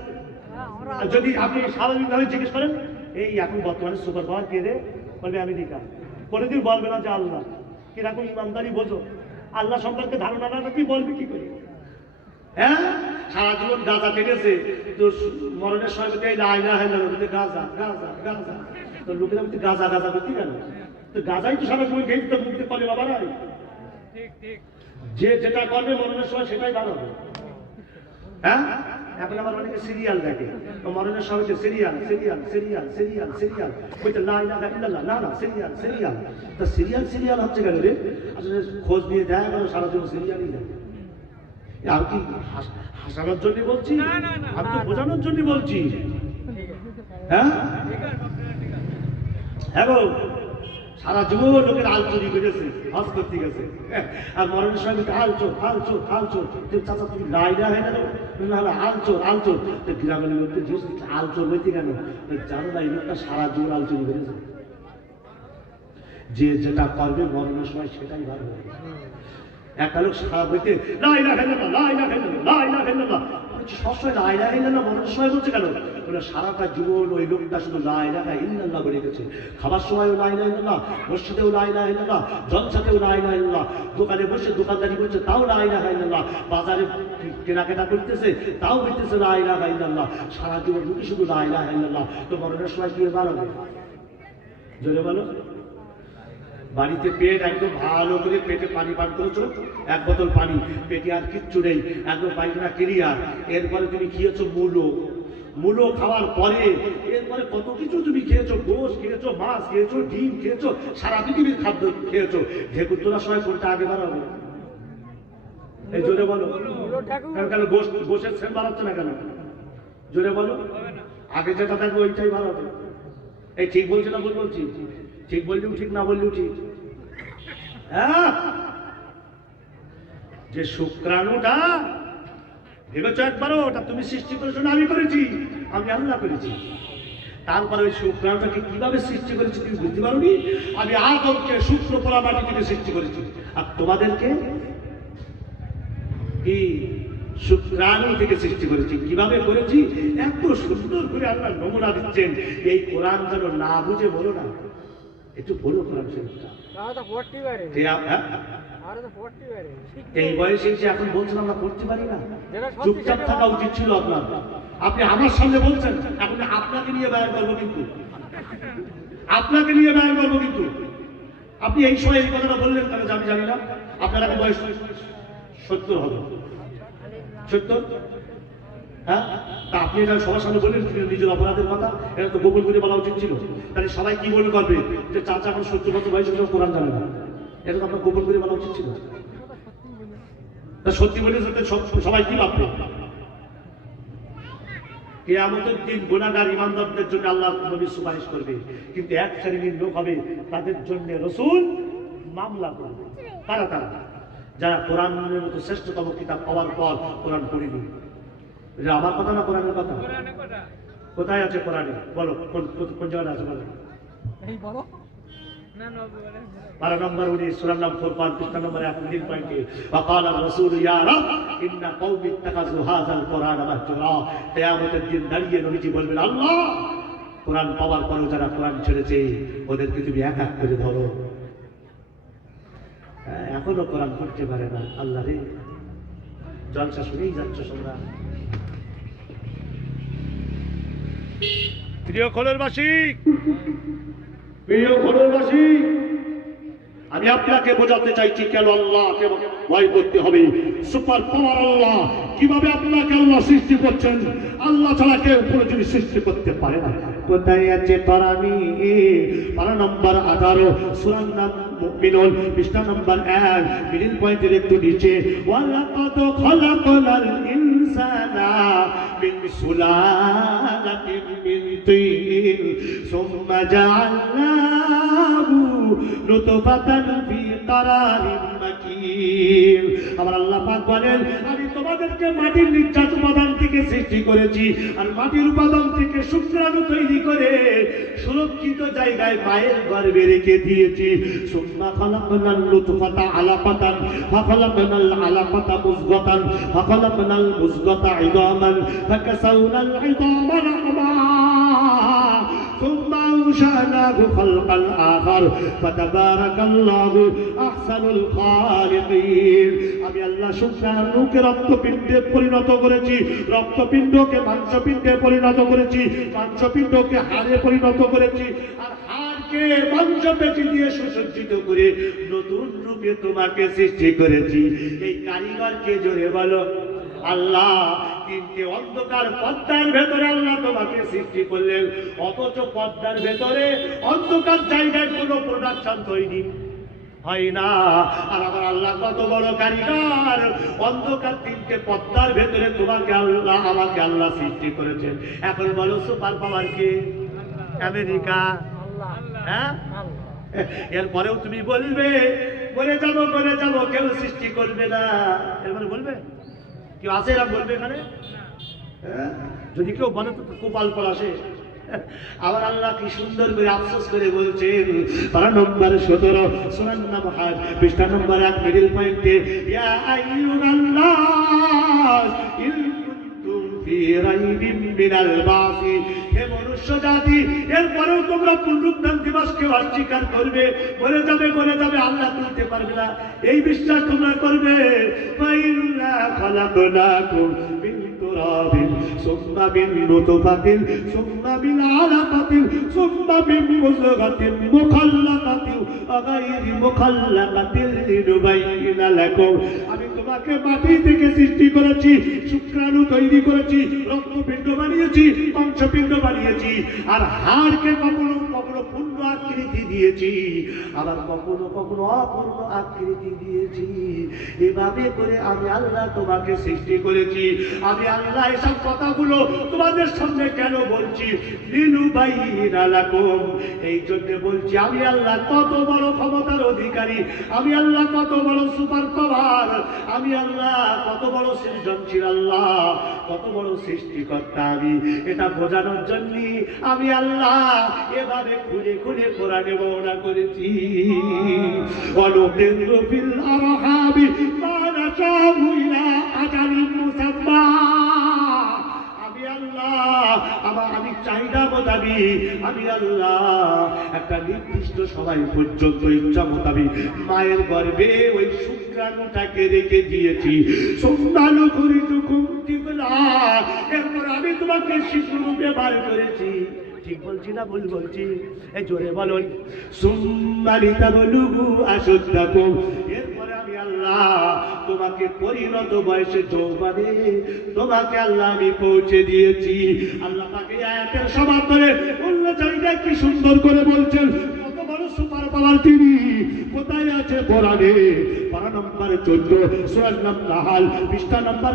আর যদি আপনি স্বাভাবিকভাবে জিজ্ঞেস করেন, এই এখন বর্তমানে সুপার পাওয়ার কে রে, বলবে আমেরিকা। কোনদিন বলবে না যে আল্লাহ। কিরকম ইমানদারি বোঝো? আল্লাহ সম্পর্কে ধারণা না তুই বলবি কি করে? হ্যাঁ, সারা জীবন গাঁজা কেটেছে, তো মরণের সময় বলতে গাঁজা গাঁজা গাঁজা। তো লোকেরা বলতে গাঁজা গাঁজা করতে কেন? তো গাঁজাই তো সারা জীবন খেয়ে তো মুক্তি করে বাবা নাই। ঠিক ঠিক যে যেটা করবে মরণের সময় সেটাই ভালো হবে। হ্যাঁ, এখন আমার অনেকে সিরিয়াল দেখে, মরণের সময় serial serial serial serial serial বলতে না না না সিরিয়াল সিরিয়াল। তা সিরিয়াল সিরিয়াল হচ্ছে কেন রে? আসলে খোঁজ নিয়ে দেখা গেল সারা জীবন সিরিয়ালই দেখে। আমি কি হাসানোর জন্য বলছি? না, না, না, আমি তো না, না। বোঝানোর জন্য বলছি। ঠিক আছে হ্যাঁ, ঠিক আছে ঠিক আছে হ্যাঁ, সারা জীবন লোকের আল চুরি করেছে, হজ করতে গেছে, আর মরণের সময় আলচোর আলচোর আলচোর। চাচা তুমি লাইনা হয় না, আলচোর আলচোর। তো গ্রামের লোককে জিজ্ঞেস আলচোর বলতে কেন? জানো না, এই লোকটা সারা জীবন আল চুরি করেছে। যে যেটা করবে মরণের সময় সেটাই ভালো হবে। একটা লোক সারা বইতে লাইনা খেলে না, লাইনা খেলে না, লাইনা খেলে না, সবসময় লাইনা খেলে না, মরণের সময় বলছে কেন? ওরা সারাটা জীবন ওই লোকটা শুধু লাইনা ইল্লাল্লাহ বলে গেছে। খাবার সময়ও লাইনা ইল্লাল্লাহ, মসজিদেও লাইনা ইল্লাল্লাহ, জলসাতেও লাইনা ইল্লাল্লাহ, দোকানে বসে দোকানদারি করছে তাও লাইনা ইল্লাল্লাহ, বাজারে কেনাকাটা করতেছে তাও বলতেছে লাইনা ইল্লাল্লাহ। সারা জীবন মুখে শুধু লাইনা ইল্লাল্লাহ। তো মরণের সময় কি বার হবে? জোরে বলো। বাড়িতে পেট একদম ভালো করে পেটে পানি পান করেছো, 1 বোতল পানি, পেটে আর কিচ্ছু নেই, একদম পায়খানা ক্লিয়ার। এরপরে তুমি খেয়েছো মূলো খাওয়ার পরে এরপরে কত কিছু তুমি খেয়েছো, গোশ খেয়েছো, মাছ খেয়েছো, ডিম খেয়েছো, সারা পৃথিবীর খাদ্য খেয়েছো। ঢেকুর তোলার সময় কোনটা আগে বাড়াবে? এই জোরে বলো। বলো ঠাকুর। কেন কেন গোশের সেন বাড়াচ্ছে না কেন? জোরে বলো। হবে না। আগে যেটা থাকবে ওইটাই ভালো হবে। এই ঠিক বলছি না ভুল বলছি? ঠিক বললেও ঠিক, না বললেও ঠিক। হ্যাঁ, যে শুক্রাণুটা ভেবেছ একবারও ওটা তুমি সৃষ্টি করেছো না আমি করেছি? আমি আল্লাহ করেছি। তারপরে ওই শুক্রাণুটাকে কিভাবে সৃষ্টি করেছি তুমি বুঝতে পারোনি? আমি আদমকে শুক্র পোড়া মাটি থেকে সৃষ্টি করেছি, আর তোমাদেরকে কি শুক্রাণু থেকে সৃষ্টি করেছি। কিভাবে করেছি এত সুন্দর করে আল্লাহ নমুনা দিচ্ছেন। এই কোরআন যেন না বুঝে বলো না, একটু বলো কোরআন শরীফটা। তাহলে তো পড়তে পারে। হ্যাঁ, আরে তো পড়তে পারে। এই বয়সে এসে এখন বলছেন আমরা করতে পারি না। যেটা সত্যি চুপচাপ সেটা থাকা বলো। উচিত ছিল আপনার। আপনি আমার সামনে বলছেন, এখন আপনাকে নিয়ে ব্যয় করবো কিন্তু, আপনাকে নিয়ে ব্যয় করবো কিন্তু। আপনি এই সময় এই কথাটা বললেন তাহলে আমি জানি না আপনার এখন বয়স 70 হবে। 70? হ্যাঁ, তা আপনি এটা সবার সামনে বললেন নিজের অপরাধের কথা, এটা তো গোপন করে বলা উচিত ছিল। তাহলে সবাই কি মনে করবে যে চাচা এখন 70 বছর বয়স হলেও কোরআন জানে না? এটা তো আপনার গোপন করে বলা উচিত ছিল। তা সত্যি বলে সবাই কি ভাববে? কিয়ামতের দিন গুনাহগার ইমানদারদের জন্য আল্লাহ নবী সুপারিশ করবে, কিন্তু এক শ্রেণীর লোক হবে তাদের জন্য রাসূল মামলা করবে। কারা তারা? যারা কোরআনের মতো শ্রেষ্ঠতম কিতাব পাওয়ার পর কোরআন পড়েনি। এটা আমার কথা না কোরআনের কথা? কোরআনে কথা। কোথায় আছে কোরআনে? বলো কোন জায়গায় আছে বলো। এই বলো। না না বলে। পারা নম্বর 19 সূরা নাম ফুরকান পৃষ্ঠা নম্বর 1 মিনিট পয়েন্টে ওয়াকালা রাসূল ইয়া রাব ইন্না কওমি ইত্তাখাযু হাযাল কুরআন মাহজুরা। কিয়ামতের দিন দাঁড়িয়ে নবীজি বলবেন, আল্লাহ কোরআন পাওয়ার পরেও যারা কোরআন ছেড়েছে ওদেরকে তুমি এক এক করে ধরো। এখনো কোরআন পড়তে পারে না। আল্লাহ রে, জলসা শুনেই যাচ্ছ তোমরা। প্রিয় খোলরবাসী, প্রিয় খোলরবাসী, আমি আপনাকে বোঝাতে চাইছি কেন আল্লাহকে ভয় করতে হবে। সুপার পাওয়ার আল্লাহ, কিভাবে আপনাকে আল্লাহ সৃষ্টি করছেন। আল্লাহ ছাড়া কেউ কোনো জিনিস সৃষ্টি করতে পারে না। কোথায় আছে কোরআনে? পারা নম্বর 18 সূরা নাম মুমিনুন পৃষ্ঠা নম্বর 1 মিডিল পয়েন্টের একটু নিচে, ওয়ালাকাদ খালাকনাল ইনসানা মিন সুলালাতিন মিন তিন সুম্মা জাআলনাহু নুতফাতান ফি কারারিন মাকিন। আমার আল্লাহ পাক বলেন, আমি তোমাদেরকে মাটির নির্যাত উপাদান থেকে সৃষ্টি করেছি, আর মাটির উপাদান থেকে শুক্রাণু তৈরি করে সুরক্ষিত জায়গায় মায়ের গর্ভে রেখে দিয়েছি। সুম্মা খালাকনাল নুতফাতা আলাকাতান ফাখালাকনাল আলাকাতা মুযগাতান ফাখালাকনাল মুযগাতা ইদামান ফাকাসাউনাল ইদামা লাহমা ثم أنشأناه خلقا آخر فتبارك الله أحسن الخالقين। আমি আল্লাহ শুক্রাণুকে রক্তপিণ্ডে পরিণত করেছি, রক্তপিণ্ডকে মাংসপিণ্ডে পরিণত করেছি, মাংসপিণ্ডকে হাড়ে পরিণত করেছি, আর হাড়কে মাংসপেশি দিয়ে সুসজ্জিত করে নতুন রূপে তোমাকে সৃষ্টি করেছি। এই কারিগরকে জোরে বলো আল্লাহ। তিনটে অন্ধকার পর্দার ভেতরে আল্লাহ তোমাকে সৃষ্টি করলেন, অথচ পর্দার ভেতরে অন্ধকার জায়গায় কোনো প্রোডাকশন তৈরি হয় না। আর আমার আল্লাহ কত বড় কারিগর, অন্ধকার তিনটে পর্দার ভেতরে তোমাকে আল্লাহ আমাকে আল্লাহ সৃষ্টি করেছেন। এখন বলো সুপার পাওয়ার কে? আমেরিকা। আল্লাহ। হ্যাঁ, আল্লাহ। এরপরেও তুমি বলবে বলে যাবো কেউ সৃষ্টি করবে না। এরপরে বলবে কেউ আছে এরা বলবে এখানে? হ্যাঁ? যদি কেউ বলে তো কপাল পলাশে। আবার আল্লাহ কি সুন্দর করে আফসোস করে বলছেন, পারা নম্বর 17 সূরা নামল পৃষ্ঠা নম্বর 1 মিডল পয়েন্টে, ইয়া আইয়ুহান নাস ইন কুনতুম ফি রাইবিন মিনাল বাসি। হে মনুষ্য জাতি, এরপরেও তোমরা পুনরুত্থান দিবসকে অস্বীকার করবে, বলে যাবে আল্লাহ তুলতে পারবে না, এই বিশ্বাস তোমরা করবে। ফাইন্না খালাকনাকুম মিন তুরাবিন সুম্মা মিন নুতফাতিন সুম্মা মিন আলাকাতিন সুম্মা মিন মুযগাতিন মুখাল্লাকাতিন ওয়া গায়রি মুখাল্লাকাতিন লিনুবাইয়িনা লাকুম। আমি তোমাকে মাটি থেকে সৃষ্টি করেছি, শুক্রাণু তৈরি করেছি, রক্তপিণ্ড বানিয়েছি, মাংসপিণ্ড বানিয়েছি, আর হাড়কে কখনো কখনো পূর্ণ আকৃতি দিয়েছি, আবার কখনো কখনো অপূর্ণ আকৃতি দিয়েছি। এভাবে করে আমি আল্লাহ তোমাকে সৃষ্টি করেছি। আমি আল্লাহ এসব কথাগুলো তোমাদের সামনে কেন বলছি? লিনুবাইয়িনা লাকুম, এই জন্য বলছি আমি আল্লাহ কত বড় ক্ষমতার অধিকারী, আমি আল্লাহ কত বড় সুপার পাওয়ার, আমি আল্লাহ কত বড় সৃজনশীল, আল্লাহ কত বড় সৃষ্টিকর্তা। আমি এটা বোঝানোর জন্য আমি আল্লাহ এভাবে খুলে খুলে কোরআনে বর্ণনা করেছি। ওয়ানুকিরু ফিল আরহামি মা নাশাউ ইলা আজালিন মুসাম্মা, আমি আল্লাহ আমি চাহিদা মোতাবিক আমি আল্লাহ একটা নির্দিষ্ট সময় পর্যন্ত ইচ্ছা মোতাবিক মায়ের গর্ভে ওই শুক্রাণুটাকে রেখে দিয়েছি। সুন্নালু খুরিজুকুম তিবলা, এরপর আমি তোমাকে শিশু রূপে বার করেছি। ঠিক বলছি না ভুল বলছি? এই জোরে বলুন। সুম্মালিতা বলুগু আশুদ্দাকুম, এরপরে আমি আল্লাহ তোমাকে পরিণত বয়সে যৌবনে তোমাকে আল্লাহ আমি পৌঁছে দিয়েছি। আল্লাহ তাকে আয়াতের সমান্তরে অন্য জায়গায় কি সুন্দর করে বলছেন, কত বড় সুপার পাওয়ার তিনি। কোথায় আছে কোরআনে? পারা নম্বর 14 সূরা নাহাল পৃষ্ঠা নম্বর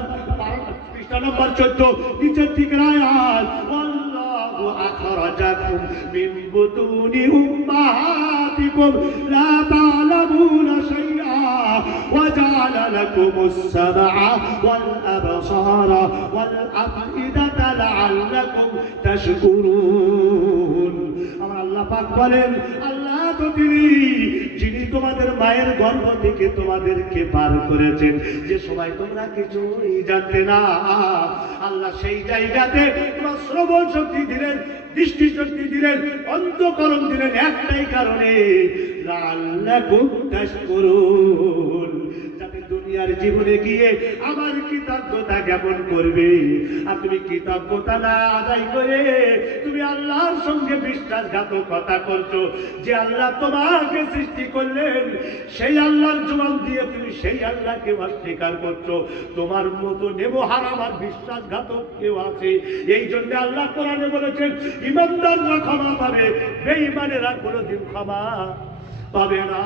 14 নিচের দিকের আয়াত, ওয়াল্লাহু আখরাজাকুম মিন বুতুনি উম্মাহাতিকুম লা তা'লামুনা শাইআ ওয়া জা'আলা লাকুমুস সামআ ওয়াল আবসারা ওয়াল আফইদাতা লা'আল্লাকুম তাশকুরুন। আমার আল্লাহ পাক বলেন, আল্লাহ তো তিনি যিনি তোমাদের মায়ের গর্ভ থেকে তোমাদেরকে বার করেছেন, যে সময় তোমরা কিছুই জানতে না, আল্লাহ সেই জায়গাতে তোমার শ্রবণ শক্তি দিলেন, দৃষ্টি শক্তি দিলেন, অন্তঃকরণ দিলেন একটাই কারণে, লাআল্লাকুম তাশকুরুন, যাতে দুনিয়ার জীবনে গিয়ে আমার কৃতজ্ঞতা জ্ঞাপন করবে। আর তুমি কৃতজ্ঞতা না আদায় করে তুমি আল্লাহর সঙ্গে বিশ্বাসঘাতকতা করছো। যে আল্লাহ তোমাকে সৃষ্টি করলেন সেই আল্লাহর জবান দিয়ে তুমি সেই আল্লাহকে অস্বীকার করছো। তোমার মতো নেব হারাম আর বিশ্বাসঘাতক কেউ আছে। এই জন্য আল্লাহ কোরআনে বলেছেন, ইমানদাররা ক্ষমা পাবে, বেঈমানেরা কোনোদিন ক্ষমা পাবে না।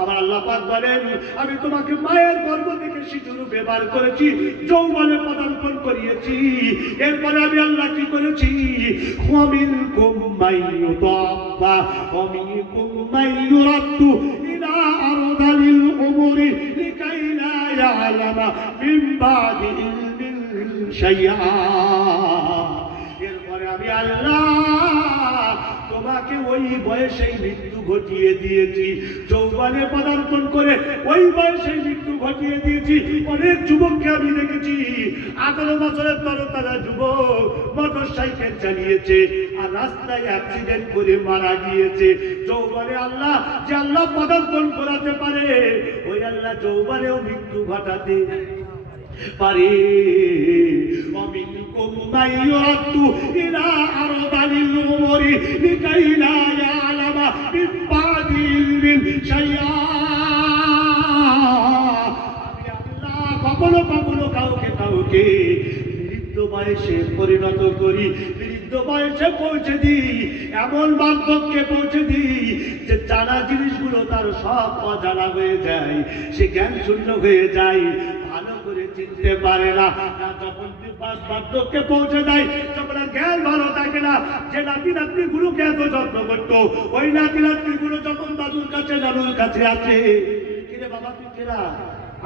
আমার আল্লাহ পাক বলেন, আমি তোমাকে মায়ের গর্ভ থেকে শিশু রূপে বার করেছি, যৌবনে পদার্পণ করিয়েছি। এরপরে আমি আল্লাহ কি করেছি? ওয়ামিনকুম মাইয়ুতাওয়াফা ওয়া মিনকুম মাইয়ুরাদ্দু ইলা আরদালিল উমুরি লিকাই লা ইয়ালামা মিন বাদি ইলমিন শাইআ। এরপরে আমি আল্লাহ তোমাকে ওই বয়সেই মৃত্যু ঘটিয়ে দিয়েছি, যৌবনে পদার্পণ করে ওই বয়সেই মৃত্যু ঘটিয়ে দিয়েছি। অনেক যুবককে আমি দেখেছি 18 বছরের তরতাজা যুবক মোটর সাইকেল চালিয়েছে আর রাস্তায় অ্যাক্সিডেন্ট করে মারা গিয়েছে। যৌবনে আল্লাহ যে আল্লাহ পদার্পণ করাতে পারে, ওই আল্লাহ যৌবনেও মৃত্যু ঘটাতে পারে। ومنكم من يرد إلى أرذل العمر لكي لا يعلم من بعد علم شيئا। কখনো কখনো কাউকে কাউকে বৃদ্ধ বয়সে পরিণত করি, বৃদ্ধ বয়সে পৌঁছে দিই, এমন বার্ধক্যে পৌঁছে দিই যে জানা জিনিসগুলো তার সব অজানা হয়ে যায়, সে জ্ঞান শূন্য হয়ে যায়, ভালো করে চিনতে পারে না। যখন বার্ধক্যে পৌঁছে যায়, যখন আর জ্ঞান ভালো থাকে না, যে নাতি নাতনি গুলোকে এত যত্ন করতো, ওই নাতি নাতনি গুলো যখন দাদুর কাছে নানুর কাছে আছে, কিরে বাবা তুই কেরা,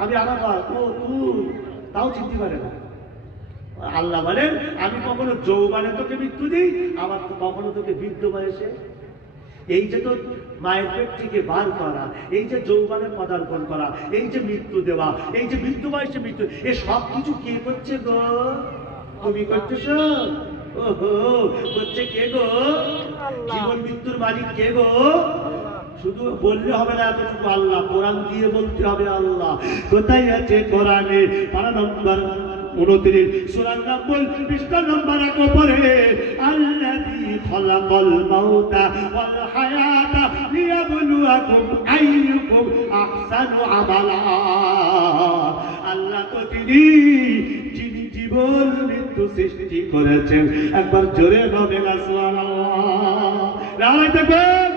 আমি আলাদা, ও তুই, তাও চিনতে পারে না। আল্লাহ বলেন, আমি কখনো যৌবনে তোকে মৃত্যু দিই, আবার কখনো তোকে বৃদ্ধ বয়সে। এই যে তো মায়ের পেট থেকে বার করা, এই যে যৌবনে পদার্পণ করা, এই যে মৃত্যু দেওয়া, এই যে বৃদ্ধ বয়সে মৃত্যু, এ সব কিছু কে করছে গো? তুমি করতেছ? ওহো, করছে কে গো? জীবন মৃত্যুর মালিক কে গো? শুধু বললে হবে না, এতটুকু আল্লাহ, কোরআন দিয়ে বলতে হবে আল্লাহ। কোথায় আছে কোরআনে? পারা নম্বর 29 সূরা নাম্ল পৃষ্ঠা নম্বর 1 পরে, আল্লাযী খালাকাল মাউতা ওয়াল হায়াতা লিয়াবলুয়াকুম আইয়ুকুম আহসানু আমালা। আল্লাহ তো তিনি যিনি জীবন মৃত্যু সৃষ্টি করেছেন। একবার জোরে হবে না সুবহানাল্লাহ। নারায় দেখবেন।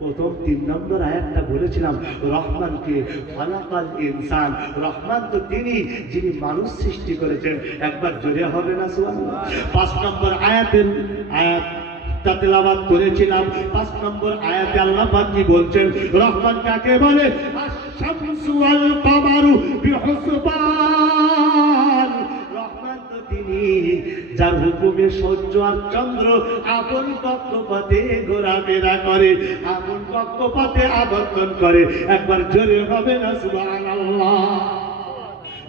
প্রথম 3 নম্বর আয়াতটা বলেছিলাম রহমানকে খালাকাল ইনসান, রহমান তো তিনি যিনি মানুষ সৃষ্টি করেছেন। একবার জোরে হবে না সুবহানাল্লাহ। 5 নম্বর আয়াতটা তেলাওয়াত করেছিলাম। 5 নম্বর আয়াতে আল্লাহ পাক কি বলছেন? রহমান কাকে বলে? আশ-শামসু ওয়াল কামারু বিহুসবান। রহমান তো তিনি যার হুকুমে সূর্য আর চন্দ্র আপন কক্ষপথে ঘোরাফেরা করে, আপন কক্ষপথে আবর্তন করে। একবার জোরে হবে না সুবহানাল্লাহ।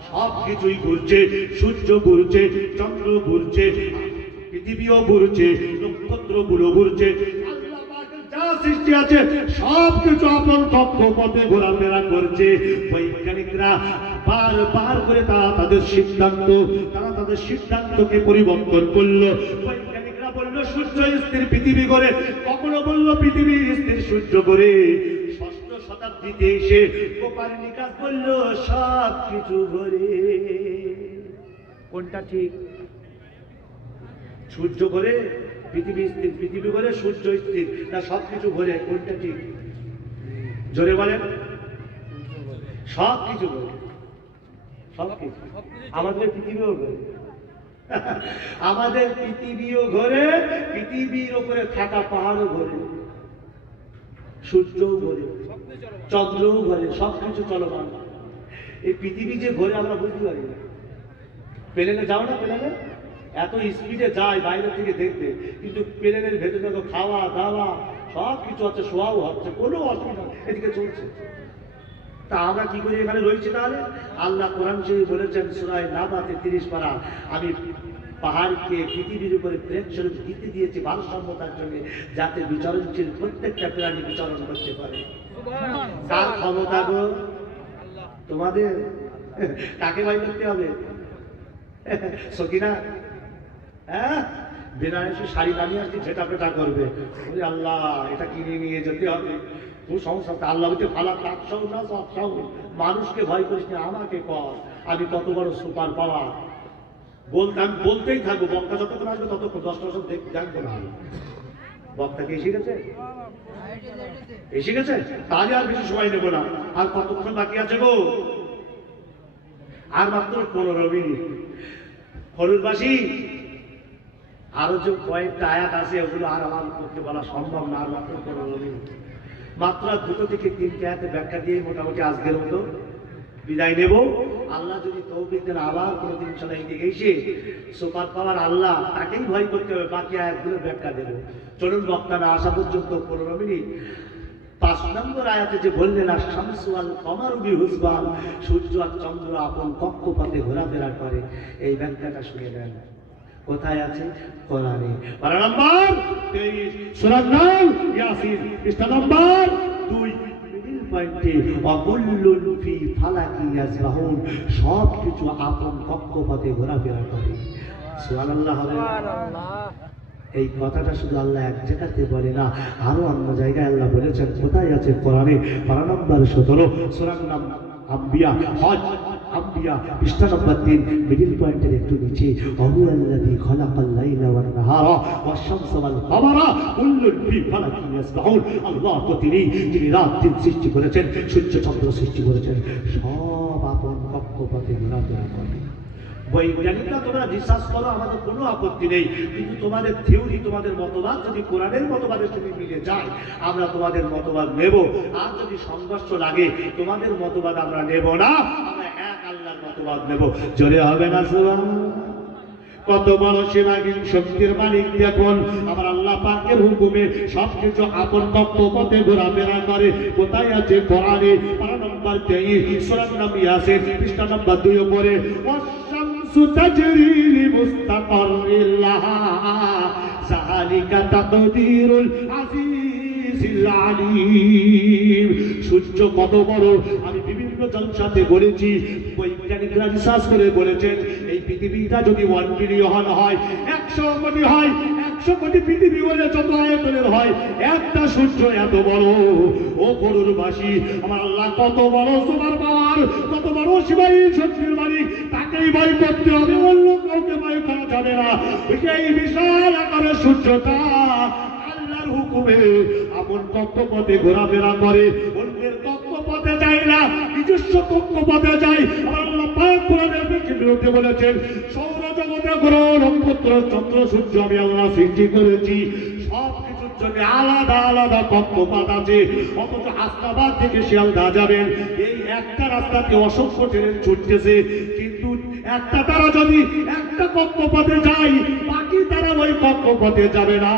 সব কিছুই ঘুরছে, সূর্য ঘুরছে, চন্দ্র ঘুরছে, পৃথিবীও ঘুরছে, নক্ষত্রগুলো ঘুরছে, আল্লাহ পাকের যা সৃষ্টি আছে সব কিছু আপন কক্ষপথে ঘোরাফেরা করছে। বৈজ্ঞানিকরা বারবার করে তারা তাদের সিদ্ধান্তকে পরিবর্তন করলো। বৈজ্ঞানিকরা বললো সূর্য স্থির পৃথিবী করে, কখনো বললো পৃথিবী স্থির সূর্য করে। 6ষ্ঠ শতাব্দীতে এসে কোপারনিকাস বললো সব কিছু ঘোরে। কোনটা ঠিক? সূর্য ঘোরে, পৃথিবী স্থির, পৃথিবী ঘোরে, সূর্য স্থির, না সব কিছু ঘোরে? কোনটা ঠিক? জোরে বলেন। সব কিছু ঘোরে, সব কিছু। আমাদের পৃথিবীও ঘোরে, আমাদের পৃথিবীও ঘোরে, পৃথিবীর উপরে থাকা পাহাড়ও ঘোরে, সূর্যও ঘোরে, চন্দ্রও ঘোরে, সব কিছু চলমান। এই পৃথিবী যে ঘোরে আমরা বুঝতে পারি না। প্লেনে যাও না, প্লেনে এত স্পিডে যায় বাইরে থেকে দেখতে, কিন্তু প্লেনের ভেতরে তো খাওয়া দাওয়া সব কিছু আছে, শোয়াও হচ্ছে, কোনো অসুবিধা এদিকে চলছে। তা আমরা কি করে এখানে রয়েছি তাহলে? আল্লাহ কোরআন শরীফে বলেছেন সূরা নাবাতে 30 পারা, আমি পাহাড়কে পৃথিবীর উপরে প্লেন স্বরূপ দিতে দিয়েছি ভারসাম্যতার জন্য, যাতে বিচরণশীল প্রত্যেকটা প্রাণী বিচরণ করতে পারে। কার ক্ষমতা গো? তোমাদের। কাকে ভয় করতে হবে? সকিনা, হ্যাঁ, বেনারসি শাড়ি বানিয়ে আসছি, ঝেটা পেটা করবে, আল্লাহ এটা কিনে নিয়ে যেতে হবে, সংসারটা আল্লাহ হইতে ফালা কাকসাও না সবসাও। মানুষকে ভয় করিস না, আমাকে কর, আমি কত বড় সুপার পাওয়ার। আমি বলতেই থাকবো, বক্তা যতক্ষণ আসবে ততক্ষণ 10টা বছর জানবো না। বক্তাকে এসে গেছে, এসে গেছে, তাহলে আর বেশি সময় নেবো না। আর কতক্ষণ বাকি আছে গো? আর মাত্র 15 মিনিট। হলুদবাসী আরো যে কয়েকটা আয়াত আছে ওগুলো আর আমার করতে বলা সম্ভব না। আর মাত্র 15 মিনিট, মাত্র 2 থেকে 3টে আয়াতে ব্যাখ্যা দিয়ে মোটামুটি আজকের মতো বিদায় নেব। আল্লাহ যদি তৌফিক দেন আবার কোনোদিন ইনশাআল্লাহ এদিকে এসে সুপার পাওয়ার আল্লাহ তাকেই ভয় করতে হবে, বাকি আয়াতগুলোর ব্যাখ্যা দেব। চলুন বক্তা না আসা পর্যন্ত 15 মিনিট 5 নম্বর আয়াতে যে বললেন আশ-শামসু ওয়াল কামারু বিহুসবান, সূর্য আর চন্দ্র আপন কক্ষপথে ঘোরাফেরা করে, এই ব্যাখ্যাটা শুনে নেন। কোথায় আছে? কোরআনে। পারা নাম্বার 23 সূরা নাম ইয়াসিন, পৃষ্ঠা নাম্বার 2 মিডল পয়েন্টে ওয়াকুল্লুন ফি ফালাকি ইয়াসবাহুন, সব কিছু আপন কক্ষপথে ঘোরাফেরা করে। সুবহানাল্লাহ। সুবহানাল্লাহ। এই কথাটা শুধু আল্লাহ এক জায়গাতে বলে না, আরো অন্য জায়গায় আল্লাহ বলেছেন। কোথায় আছে? কোরআনে। পারা নাম্বার 17 সূরার নাম আম্বিয়া, হজ আম্বিয়া, পৃষ্ঠা নাম্বার 3 মিডল পয়েন্টের একটু নিচে, আল্লাযী খালাকাল লাইলা ওয়ান নাহারা ওয়াশ-শামসা ওয়াল কামারা কুল্লুন ফি ফালাকিন ইয়াসবাহুন, আল্লাহ তো তিনি যিনি রাত দিন সৃষ্টি করেছেন, সূর্য চন্দ্র সৃষ্টি করেছেন, সব আপন কক্ষপথে ঘোরাফেরা করে। বৈজ্ঞানিকরা তোমরা রিসার্চ করো, আমাদের কোনো আপত্তি নেই, কিন্তু তোমাদের থিওরি, তোমাদের মতবাদ যদি কোরআনের মতবাদের সাথে মিলে যায় আমরা তোমাদের মতবাদ নেব। আর যদি সংঘর্ষ লাগে তোমাদের মতবাদ আমরা নেব না, আমরা এক আল্লাহর মতবাদ নেব। জোরে হবে না সুবহানাল্লাহ। কত বড় সীমাহীন শক্তির মালিক দেখুন, আমার আল্লাহ পাকের হুকুমে সবকিছু আপন কক্ষপথে ঘোরাফেরা করে। কোথায় আছে? কোরআনে। পারা নাম্বার 23 সূরার নাম ইয়াসিন, পৃষ্ঠা নাম্বার 2 উপরে, ওয়াশ-শামসু তাজরি লিমুস্তাকাররিল লাহা যালিকা তাকদীরুল আজিজিল আলীম। সূর্য কত বড় আমি বিভিন্ন জলসাতে বলেছি, বৈজ্ঞানিকরা রিসার্চ করে বলেছেন এই পৃথিবীটা যদি 1 বিলিয়ন হয়, 100 কোটি হয়, 100 কোটি পৃথিবী বলে যত আয়তনের হয়, একটা সূর্য এত বড়। ও করুরবাসী, আমার আল্লাহ কত বড় সুপার পাওয়ার, কত বড় সীমাহীন শক্তির মালিক, তাকেই ভয় করতে হবে, অন্য কাউকে ভয় করা যাবে না। এই বিশাল আকারের সূর্যটা হুকুমে আপন কক্ষপথে ঘোরাফেরা করে, অন্যের কক্ষপথে যায় না, নিজস্ব কক্ষপথে যায়। আল্লাহ পাক কোরআনের বিরুদ্ধে বলেছেন, সৌরজগতে গ্রহ নক্ষত্র চন্দ্র সূর্য আমি আল্লাহ সৃষ্টি করেছি, সব কিছুর জন্য আলাদা আলাদা কক্ষপথ আছে। অথচ হাসনাবাদ থেকে শিয়ালদা যাবেন, এই একটা রাস্তাতে অসংখ্য ট্রেন ছুটতেছে, কিন্তু একটা তারা যদি একটা কক্ষপথে যায়, বাকি তারা ওই কক্ষপথে যাবে না।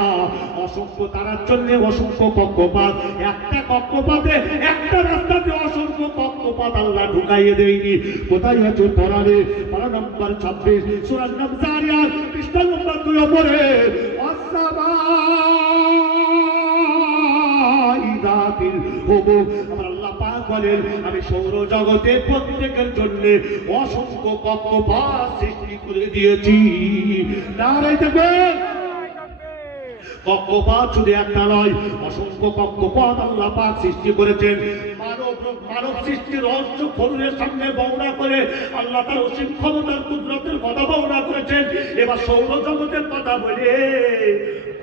অসংখ্য তারার জন্য অসংখ্য কক্ষপথ, একটা কক্ষপথে একটা রাস্তাতে অসংখ্য কক্ষপথ আল্লাহ ঢুকাইয়ে দেয়নি। কোথায় আছে কোরআনে? পারা নম্বর 26 সূরা নাম-জারিয়াত পৃষ্ঠা নম্বর 2 উপরে ইদাতিল হুবুক। আমার আল্লাহ পাক বলেন, আমি সৌরজগতের প্রত্যেকের জন্য অসংখ্য কক্ষপথ সৃষ্টি করে দিয়েছি। নারায়ে তাকবীর। কক্ষপথ শুধু একটা নয়, অসংখ্য কক্ষপথ আল্লাহ পাক সৃষ্টি করেছেন। মানব সৃষ্টির রহস্য ফরুরের সামনে বর্ণনা করে আল্লাহ তার অসীম ক্ষমতার কুদরতের কথা বর্ণনা করেছেন। এবার সৌরজগতের কথা বলে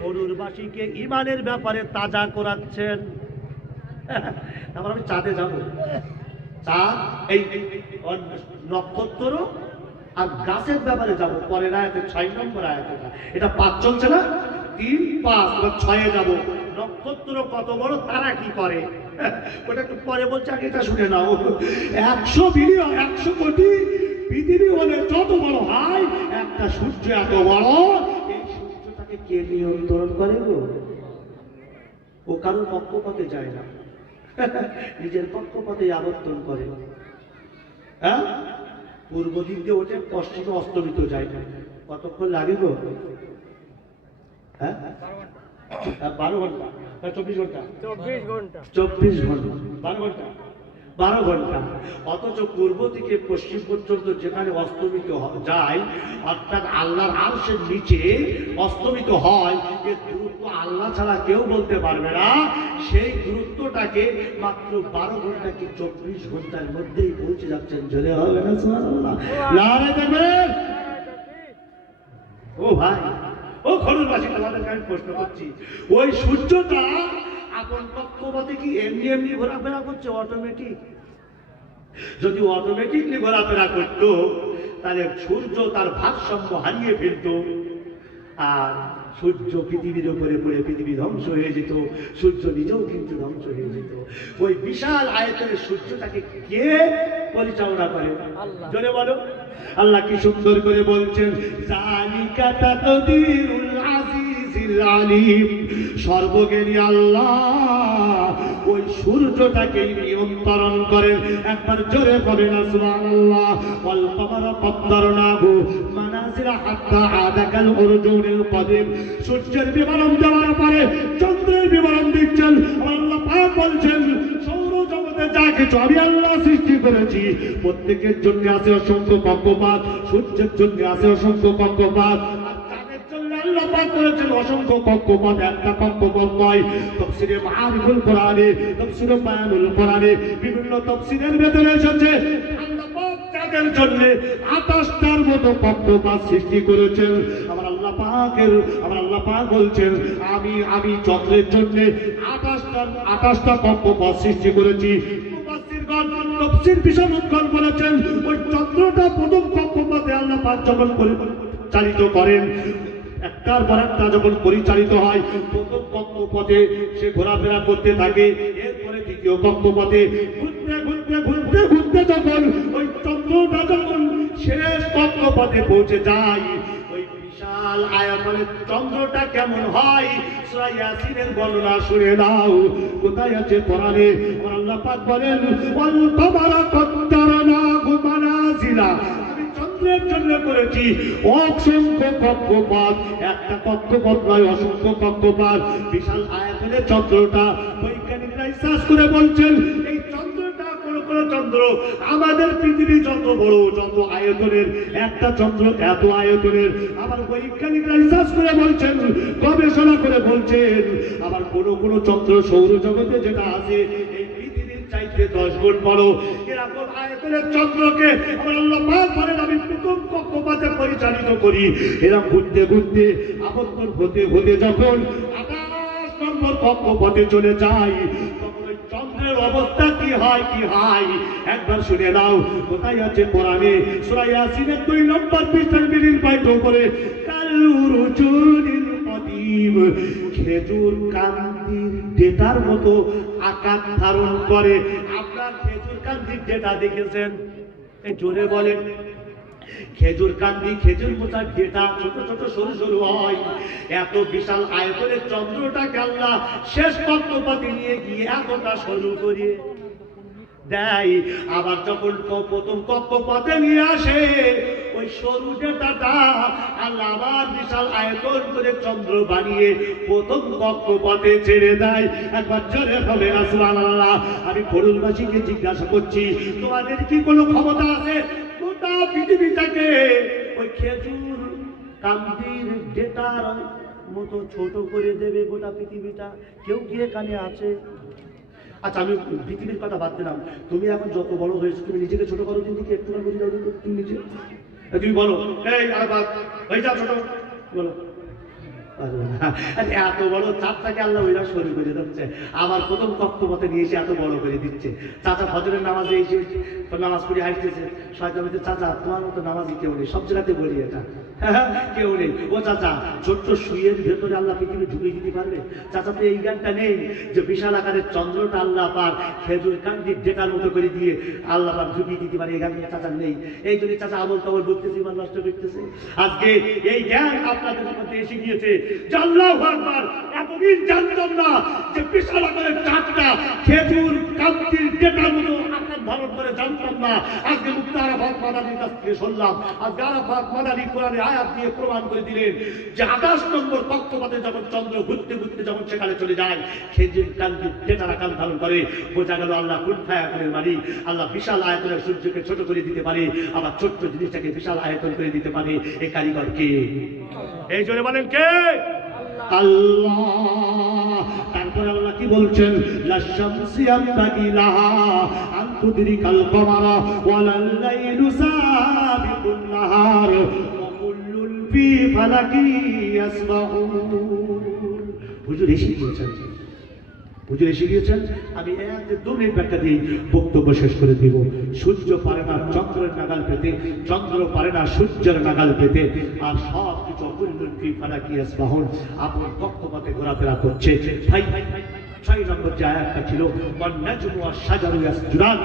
ফরুরবাসীকে ঈমানের ব্যাপারে তাজা করাচ্ছেন। আমি চাঁদে যাব, চাঁদ এই নক্ষত্র আর গাছের ব্যাপারে যাব পরের আয়াতে 6 নম্বর আয়াতে। এটা 5 চলছে না, 3, 5 বা 6-এ যাব। নক্ষত্র কত বড়, তারা কি করে ওটা একটু পরে বলছে, আগে এটা শুনে নাও। 100 বিলিয়ন 100 কোটি পৃথিবী হলে যত বড় হয়, একটা সূর্য এত বড়, এই সূর্যটাকে কে নিয়ন্ত্রণ করে গো? ও কারো কক্ষপথে যায় না, নিজের কক্ষপথে আবর্তন করে। হ্যাঁ, পূর্ব দিক দিয়ে ওঠে, পশ্চিমে অস্তমিত যায় না। কতক্ষণ লাগে গো? হ্যাঁ, 12 ঘন্টা, 24 ঘন্টা, 24 ঘন্টা, 24 ঘন্টা, 12 ঘন্টা, 12 ঘন্টা। অথচ পূর্ব থেকে পশ্চিম পর্যন্ত যেখানে অস্তমিত যায়, অর্থাৎ আল্লাহর আরশের নিচে অস্তমিত হয়, এর দূরত্ব আল্লাহ ছাড়া কেউ বলতে পারবে না। সেই দূরত্বটাকে মাত্র 12 ঘন্টা কি 24 ঘন্টার মধ্যেই পৌঁছে যাচ্ছেন। জোরে হবে না সুবহানাল্লাহ? নারে তাকবীর। ও ভাই, ও খরুরবাসী, তোমাদেরকে আমি প্রশ্ন করছি, ওই সূর্যটা আপন কক্ষপথে কি এমনি এমনি ঘোরাফেরা করছে অটোমেটিক? যদি অটোমেটিকলি ঘোরাফেরা করতো, তাহলে সূর্য তার ভারসাম্য হারিয়ে ফেলত, আর সূর্য পৃথিবীর উপরে পড়ে পৃথিবী ধ্বংস হয়ে যেত, সূর্য নিজেও কিন্তু ধ্বংস হয়ে যেত। ওই বিশাল আয়তনের সূর্যটাকে কে পরিচালনা করে? জোরে বলো। আল্লাহ কি সুন্দর করে বলছেন, জালিকা তাকদীরুল আজিজিল আলিম। সর্বজ্ঞানী আল্লাহ ওই সূর্যটাকে নিয়ন্ত্রণ করেন। একবার জোরে বলেন সুবহানাল্লাহ। ওয়াল কমারা কদ্দারনাহু মানাজিলা হাত্তা আদা কাল উরজুনিল কদিম। সূর্যের বিবরণ দেওয়ার পরে চন্দ্রের বিবরণ দিচ্ছেন। আল্লাহ পাক বলছেন, সৌরজগতে যা কিছু আমি আল্লাহ সৃষ্টি করেছি, প্রত্যেকের জন্য আছে অসংখ্য কক্ষপথ। সূর্যের জন্য আছে অসংখ্য কক্ষপথ, আল্লাহ পাক করেছেন অসংখ্য কক্ষপথ, একটা কক্ষপথ নয়। তাফসীরে মাআরিফুল কোরআনে, তাফসীরে বায়ানুল কোরআনে বিভিন্ন তাফসীরের ভেতরে এসেছে আল্লাহ পাক তাদের জন্য 28টার মতো কক্ষপথ সৃষ্টি করেছেন। আমার আল্লাহ পাক বলছেন, আমি চন্দ্রের জন্য 28টা কক্ষপথ সৃষ্টি করেছি। তাফসীর বিশারদগণ বলেছেন, ওই চন্দ্রটা প্রথম কক্ষপথে আল্লাহ পাক যখন পরিচালিত করেন, একটার পর একটা যখন পরিচালিত হয়, প্রথম কক্ষপথে সে ঘোরাফেরা করতে থাকে, এরপরে দ্বিতীয় কক্ষপথে ঘুরতে যখন ওই চন্দ্রটা যখন শেষ কক্ষপথে পৌঁছে যায়, ওই বিশাল আয়তনের চন্দ্রটা কেমন হয় সূরা ইয়াসিনের বর্ণনা শুনে নাও। কোথায় আছে কোরআনে? আল্লাহ পাক বলেন, ওয়াল কমারা কদ্দারনাহু মানাজিলা। চন্দ্রের জন্য করেছি অসংখ্য কক্ষপথ, একটা কক্ষপথ নয়, অসংখ্য কক্ষপথ। বিশাল আয়তনের চন্দ্রটা বৈজ্ঞানিকরা রিসার্চ করে বলছেন, এই চন্দ্রটা কোন চন্দ্র আমাদের পৃথিবী যত বড়, যত আয়তনের, একটা চন্দ্র এত আয়তনের। আবার বৈজ্ঞানিকরা রিসার্চ করে বলছেন, গবেষণা করে বলছেন, আবার কোন চন্দ্র সৌরজগতে যেটা আছে এই চাইতে 10 গুণ বড়। এরকম আয়তনের চন্দ্রকে আমার আল্লাহ পাক বলেন, আমি প্রথম কক্ষপথে পরিচালিত করি। এরা ঘুরতে ঘুরতে আবর্তন হতে হতে যখন 28 নম্বর কক্ষপথে চলে যায় তখন ওই চন্দ্রের অবস্থা কি হয় কি হয় একবার শুনে নাও। কোথায় আছে কোরআনে সূরা ইয়াসিনের 2 নম্বর পৃষ্ঠার মিলিন পয়েন্ট উপরে কালুরুজুনিল কদিম, খেজুর কান্দির ডেটার মতো আকার ধারণ করে। আপনার খেজুর কান্দির ডেটা দেখেছেন? এই জোরে বলেন। খেজুর কান্দি খেজুর মোচার ডেটা ছোট ছোট সরু সরু হয়। এত বিশাল আয়তনের চন্দ্রটাকে আল্লাহ শেষ কক্ষপথে নিয়ে গিয়ে এতটা সরু করে দেয়। আবার যখন প্রথম কক্ষপথে নিয়ে আসে ওই সরু ডেটাটা আল্লাহ আবার বিশাল আয়তন করে চন্দ্র বানিয়ে প্রথম কক্ষপথে ছেড়ে দেয়। একবার জোরে হবে না সুবহানাল্লাহ। আমি ফরুলবাসীকে জিজ্ঞাসা করছি, তোমাদের কি কোনো ক্ষমতা আছে গোটা পৃথিবীটাকে ওই খেজুর কান্দির ডেটার মতো ছোট করে দেবে? গোটা পৃথিবীটা কেউ কি এখানে আছে? আচ্ছা আমি পৃথিবীর কথা বাদ দিলাম, তুমি এখন যত বড় হয়েছো তুমি নিজেকে ছোট করো দিন দিকে একটু না বলি দাও দিন তুমি নিজে। তুমি বলো এই আর বাদ হয়ে যাও ছোট বলো। এত বড় চাপটাকে আল্লাহ ওইরা শুরু করে দিচ্ছে। আবার প্রথম কক্ষপথে নিয়ে এসে এত বড় করে দিচ্ছে। চাচা ফজরের নামাজে এসে নামাজ পড়ে আসতেছে, শয়তান বলছে চাচা তোমার মতো নামাজি কেউ নেই। সব জায়গাতে বলি এটা, কেউ নেই। ও চাচা ছোট্ট সুইয়ের ভেতরে আল্লাহ পৃথিবী ঢুকিয়ে দিতে পারবে? চাচা তো এই জ্ঞানটা নেই যে বিশাল আকারের চন্দ্রটা আল্লাহ পাক খেজুর কান্দির ডেটার মতো করে দিয়ে আল্লাহ পাক ঢুকিয়ে দিতে পারে। এই জ্ঞান চাচার নেই। এই জন্য চাচা আবল তাবল বলতেছে, ইমান নষ্ট করতেছে। আজকে এই জ্ঞান আপনাদের মধ্যে এসে গিয়েছে যে আল্লাহু আকবার। এতদিন জানতাম না যে বিশাল আকারের চাঁদটা খেজুর কান্দির ডেটার মতো আকার ধারণ করে, জানতাম না। আজকে মুক্তি আরাফাত মাদানির কাছ থেকে শুনলাম। আজকে আরাফাত মাদানি কোরআনের আয়াত দিয়ে প্রমাণ করে দিলেন যে 28 নম্বর কক্ষপথে যখন চন্দ্র ঘুরতে ঘুরতে যখন সেখানে চলে যায় খেজুর কান্দির ডেটার আকার ধারণ করে। বোঝা গেল আল্লাহ কুলফায় আকারের মালিক। আল্লাহ বিশাল আয়তনের সূর্যকে ছোট করে দিতে পারে, আবার ছোট্ট জিনিসটাকে বিশাল আয়তন করে দিতে পারে। এই কারিগর কে? এই জন্য বলেন কে? আল্লাহ। তারপরে আল্লাহ কি বলছেন? লাশামসি ইয়ামবাগি লাহা আন তুদরিকাল কমারা ওয়ালাল লাইলু সাবিকুন নাহার ওয়া কুল্লুন ফি ফালাকি ইয়াসবাহুন। হুজুর এসে গিয়েছেন, হুজুর এসে গিয়েছেন। আমি 1-2 মিনিট ব্যাখ্যা দিয়ে বক্তব্য শেষ করে দিব। সূর্য পারে না চন্দ্রের নাগাল পেতে, চন্দ্র পারে না সূর্যের নাগাল পেতে, আর সব কিছু কুল্লুন ফি ফালাকি ইয়াসবাহুন আপন কক্ষপথে ঘোরাফেরা করছে। ভাই 6 নম্বর যে আয়াতটা ছিল ওয়ান নাজমু ওয়াশ শাজারু ইয়াসজুদান,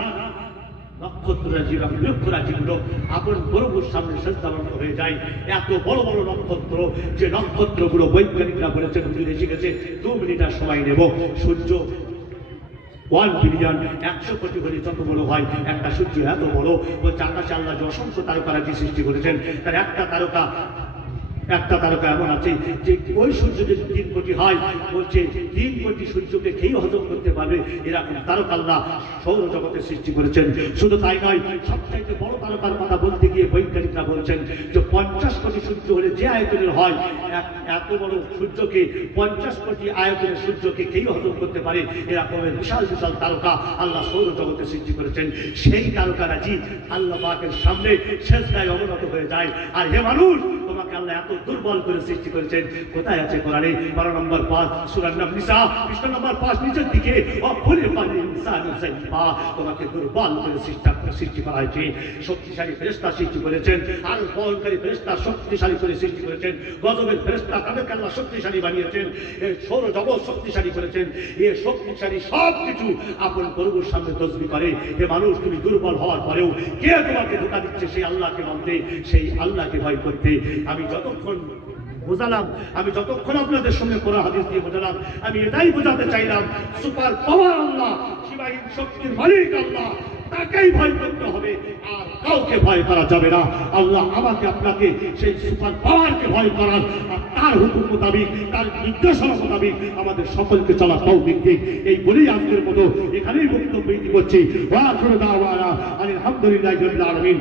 নক্ষত্ররা জীবন বৃক্ষরা জীবন আপন প্রভুর সামনে শ্রদ্ধাবন্ত হয়ে যায়। এত বড় বড় নক্ষত্র, যে নক্ষত্রগুলো বৈজ্ঞানিকরা বলেছেন হুজুর এসে গেছে 2 মিনিটের সময় নেব। সূর্য 1 বিলিয়ন 100 কোটি হলে যত বড় হয় একটা সূর্য এত বড়। বলছে আকাশে আল্লাহ যে অসংখ্য তারকারাজি সৃষ্টি করেছেন তার একটা তারকা এমন আছে যে ওই সূর্য যদি 3 কোটি হয়, বলছে 3 কোটি সূর্যকে খেয়ে হজম করতে পারবে এরকম তারকা আল্লাহ সৌরজগতে সৃষ্টি করেছেন। শুধু তাই নয়, সবচাইতে বড় তারকার কথা বলতে গিয়ে বৈজ্ঞানিকরা বলছেন যে 50 কোটি সূর্য হলে যে আয়তনের হয়, এত বড় সূর্যকে 50 কোটি আয়তনের সূর্যকে খেয়ে হজম করতে পারে এরকমের বিশাল বিশাল তারকা আল্লাহ সৌরজগতে সৃষ্টি করেছেন। সেই তারকারাজি আল্লাহ পাকের সামনে সেজদায় অবনত হয়ে যায়। আর হে মানুষ, তোমাকে আল্লাহ এত দুর্বল করে সৃষ্টি করেছেন। কোথায় আছে কোরআনে? 12 নম্বর 5 সূরা নিসা পৃষ্ঠা নম্বর 5 নিচের দিকে অখুলিকাল ইনসানু যাইফা, তোমাকে দুর্বল করে সৃষ্টি করা হয়েছে। শক্তিশালী ফেরেশতা সৃষ্টি করেছেন, আর বলকারী ফেরেশতা শক্তিশালী করে সৃষ্টি করেছেন। গজবের ফেরেশতা তাদেরকে আল্লাহ শক্তিশালী বানিয়েছেন, এই সৌরজগৎ শক্তিশালী করেছেন। এই শক্তিশালী সব কিছু আপন প্রভুর সামনে তসবিহ করে। হে মানুষ, তুমি দুর্বল হওয়ার পরেও কে তোমাকে ধোঁকা দিচ্ছে? সেই আল্লাহকে মানতে, সেই আল্লাহকে ভয় করতে। আমি যতক্ষণ বোঝালাম, আমি যতক্ষণ আপনাদের সঙ্গে কোরআন হাদিস দিয়ে বোঝালাম, আমি এটাই বোঝাতে চাইলাম সুপার পাওয়ার আল্লাহ, সীমাহীন শক্তির মালিক আল্লাহ, তাকেই ভয় করতে হবে, আর কাউকে ভয় করা যাবে না। আল্লাহ আমাকে আপনাকে সেই সুপার পাওয়ারকে ভয় করার আর তার হুকুম মোতাবিক, তার নির্দেশনা মোতাবিক আমাদের সকলকে চলা তৌফিক দিক। এই বলেই আজকের মতো এখানেই বক্তব্য করছি। ওয়া আখিরু দাওয়ানা আলহামদুলিল্লাহি রাব্বিল আলামিন।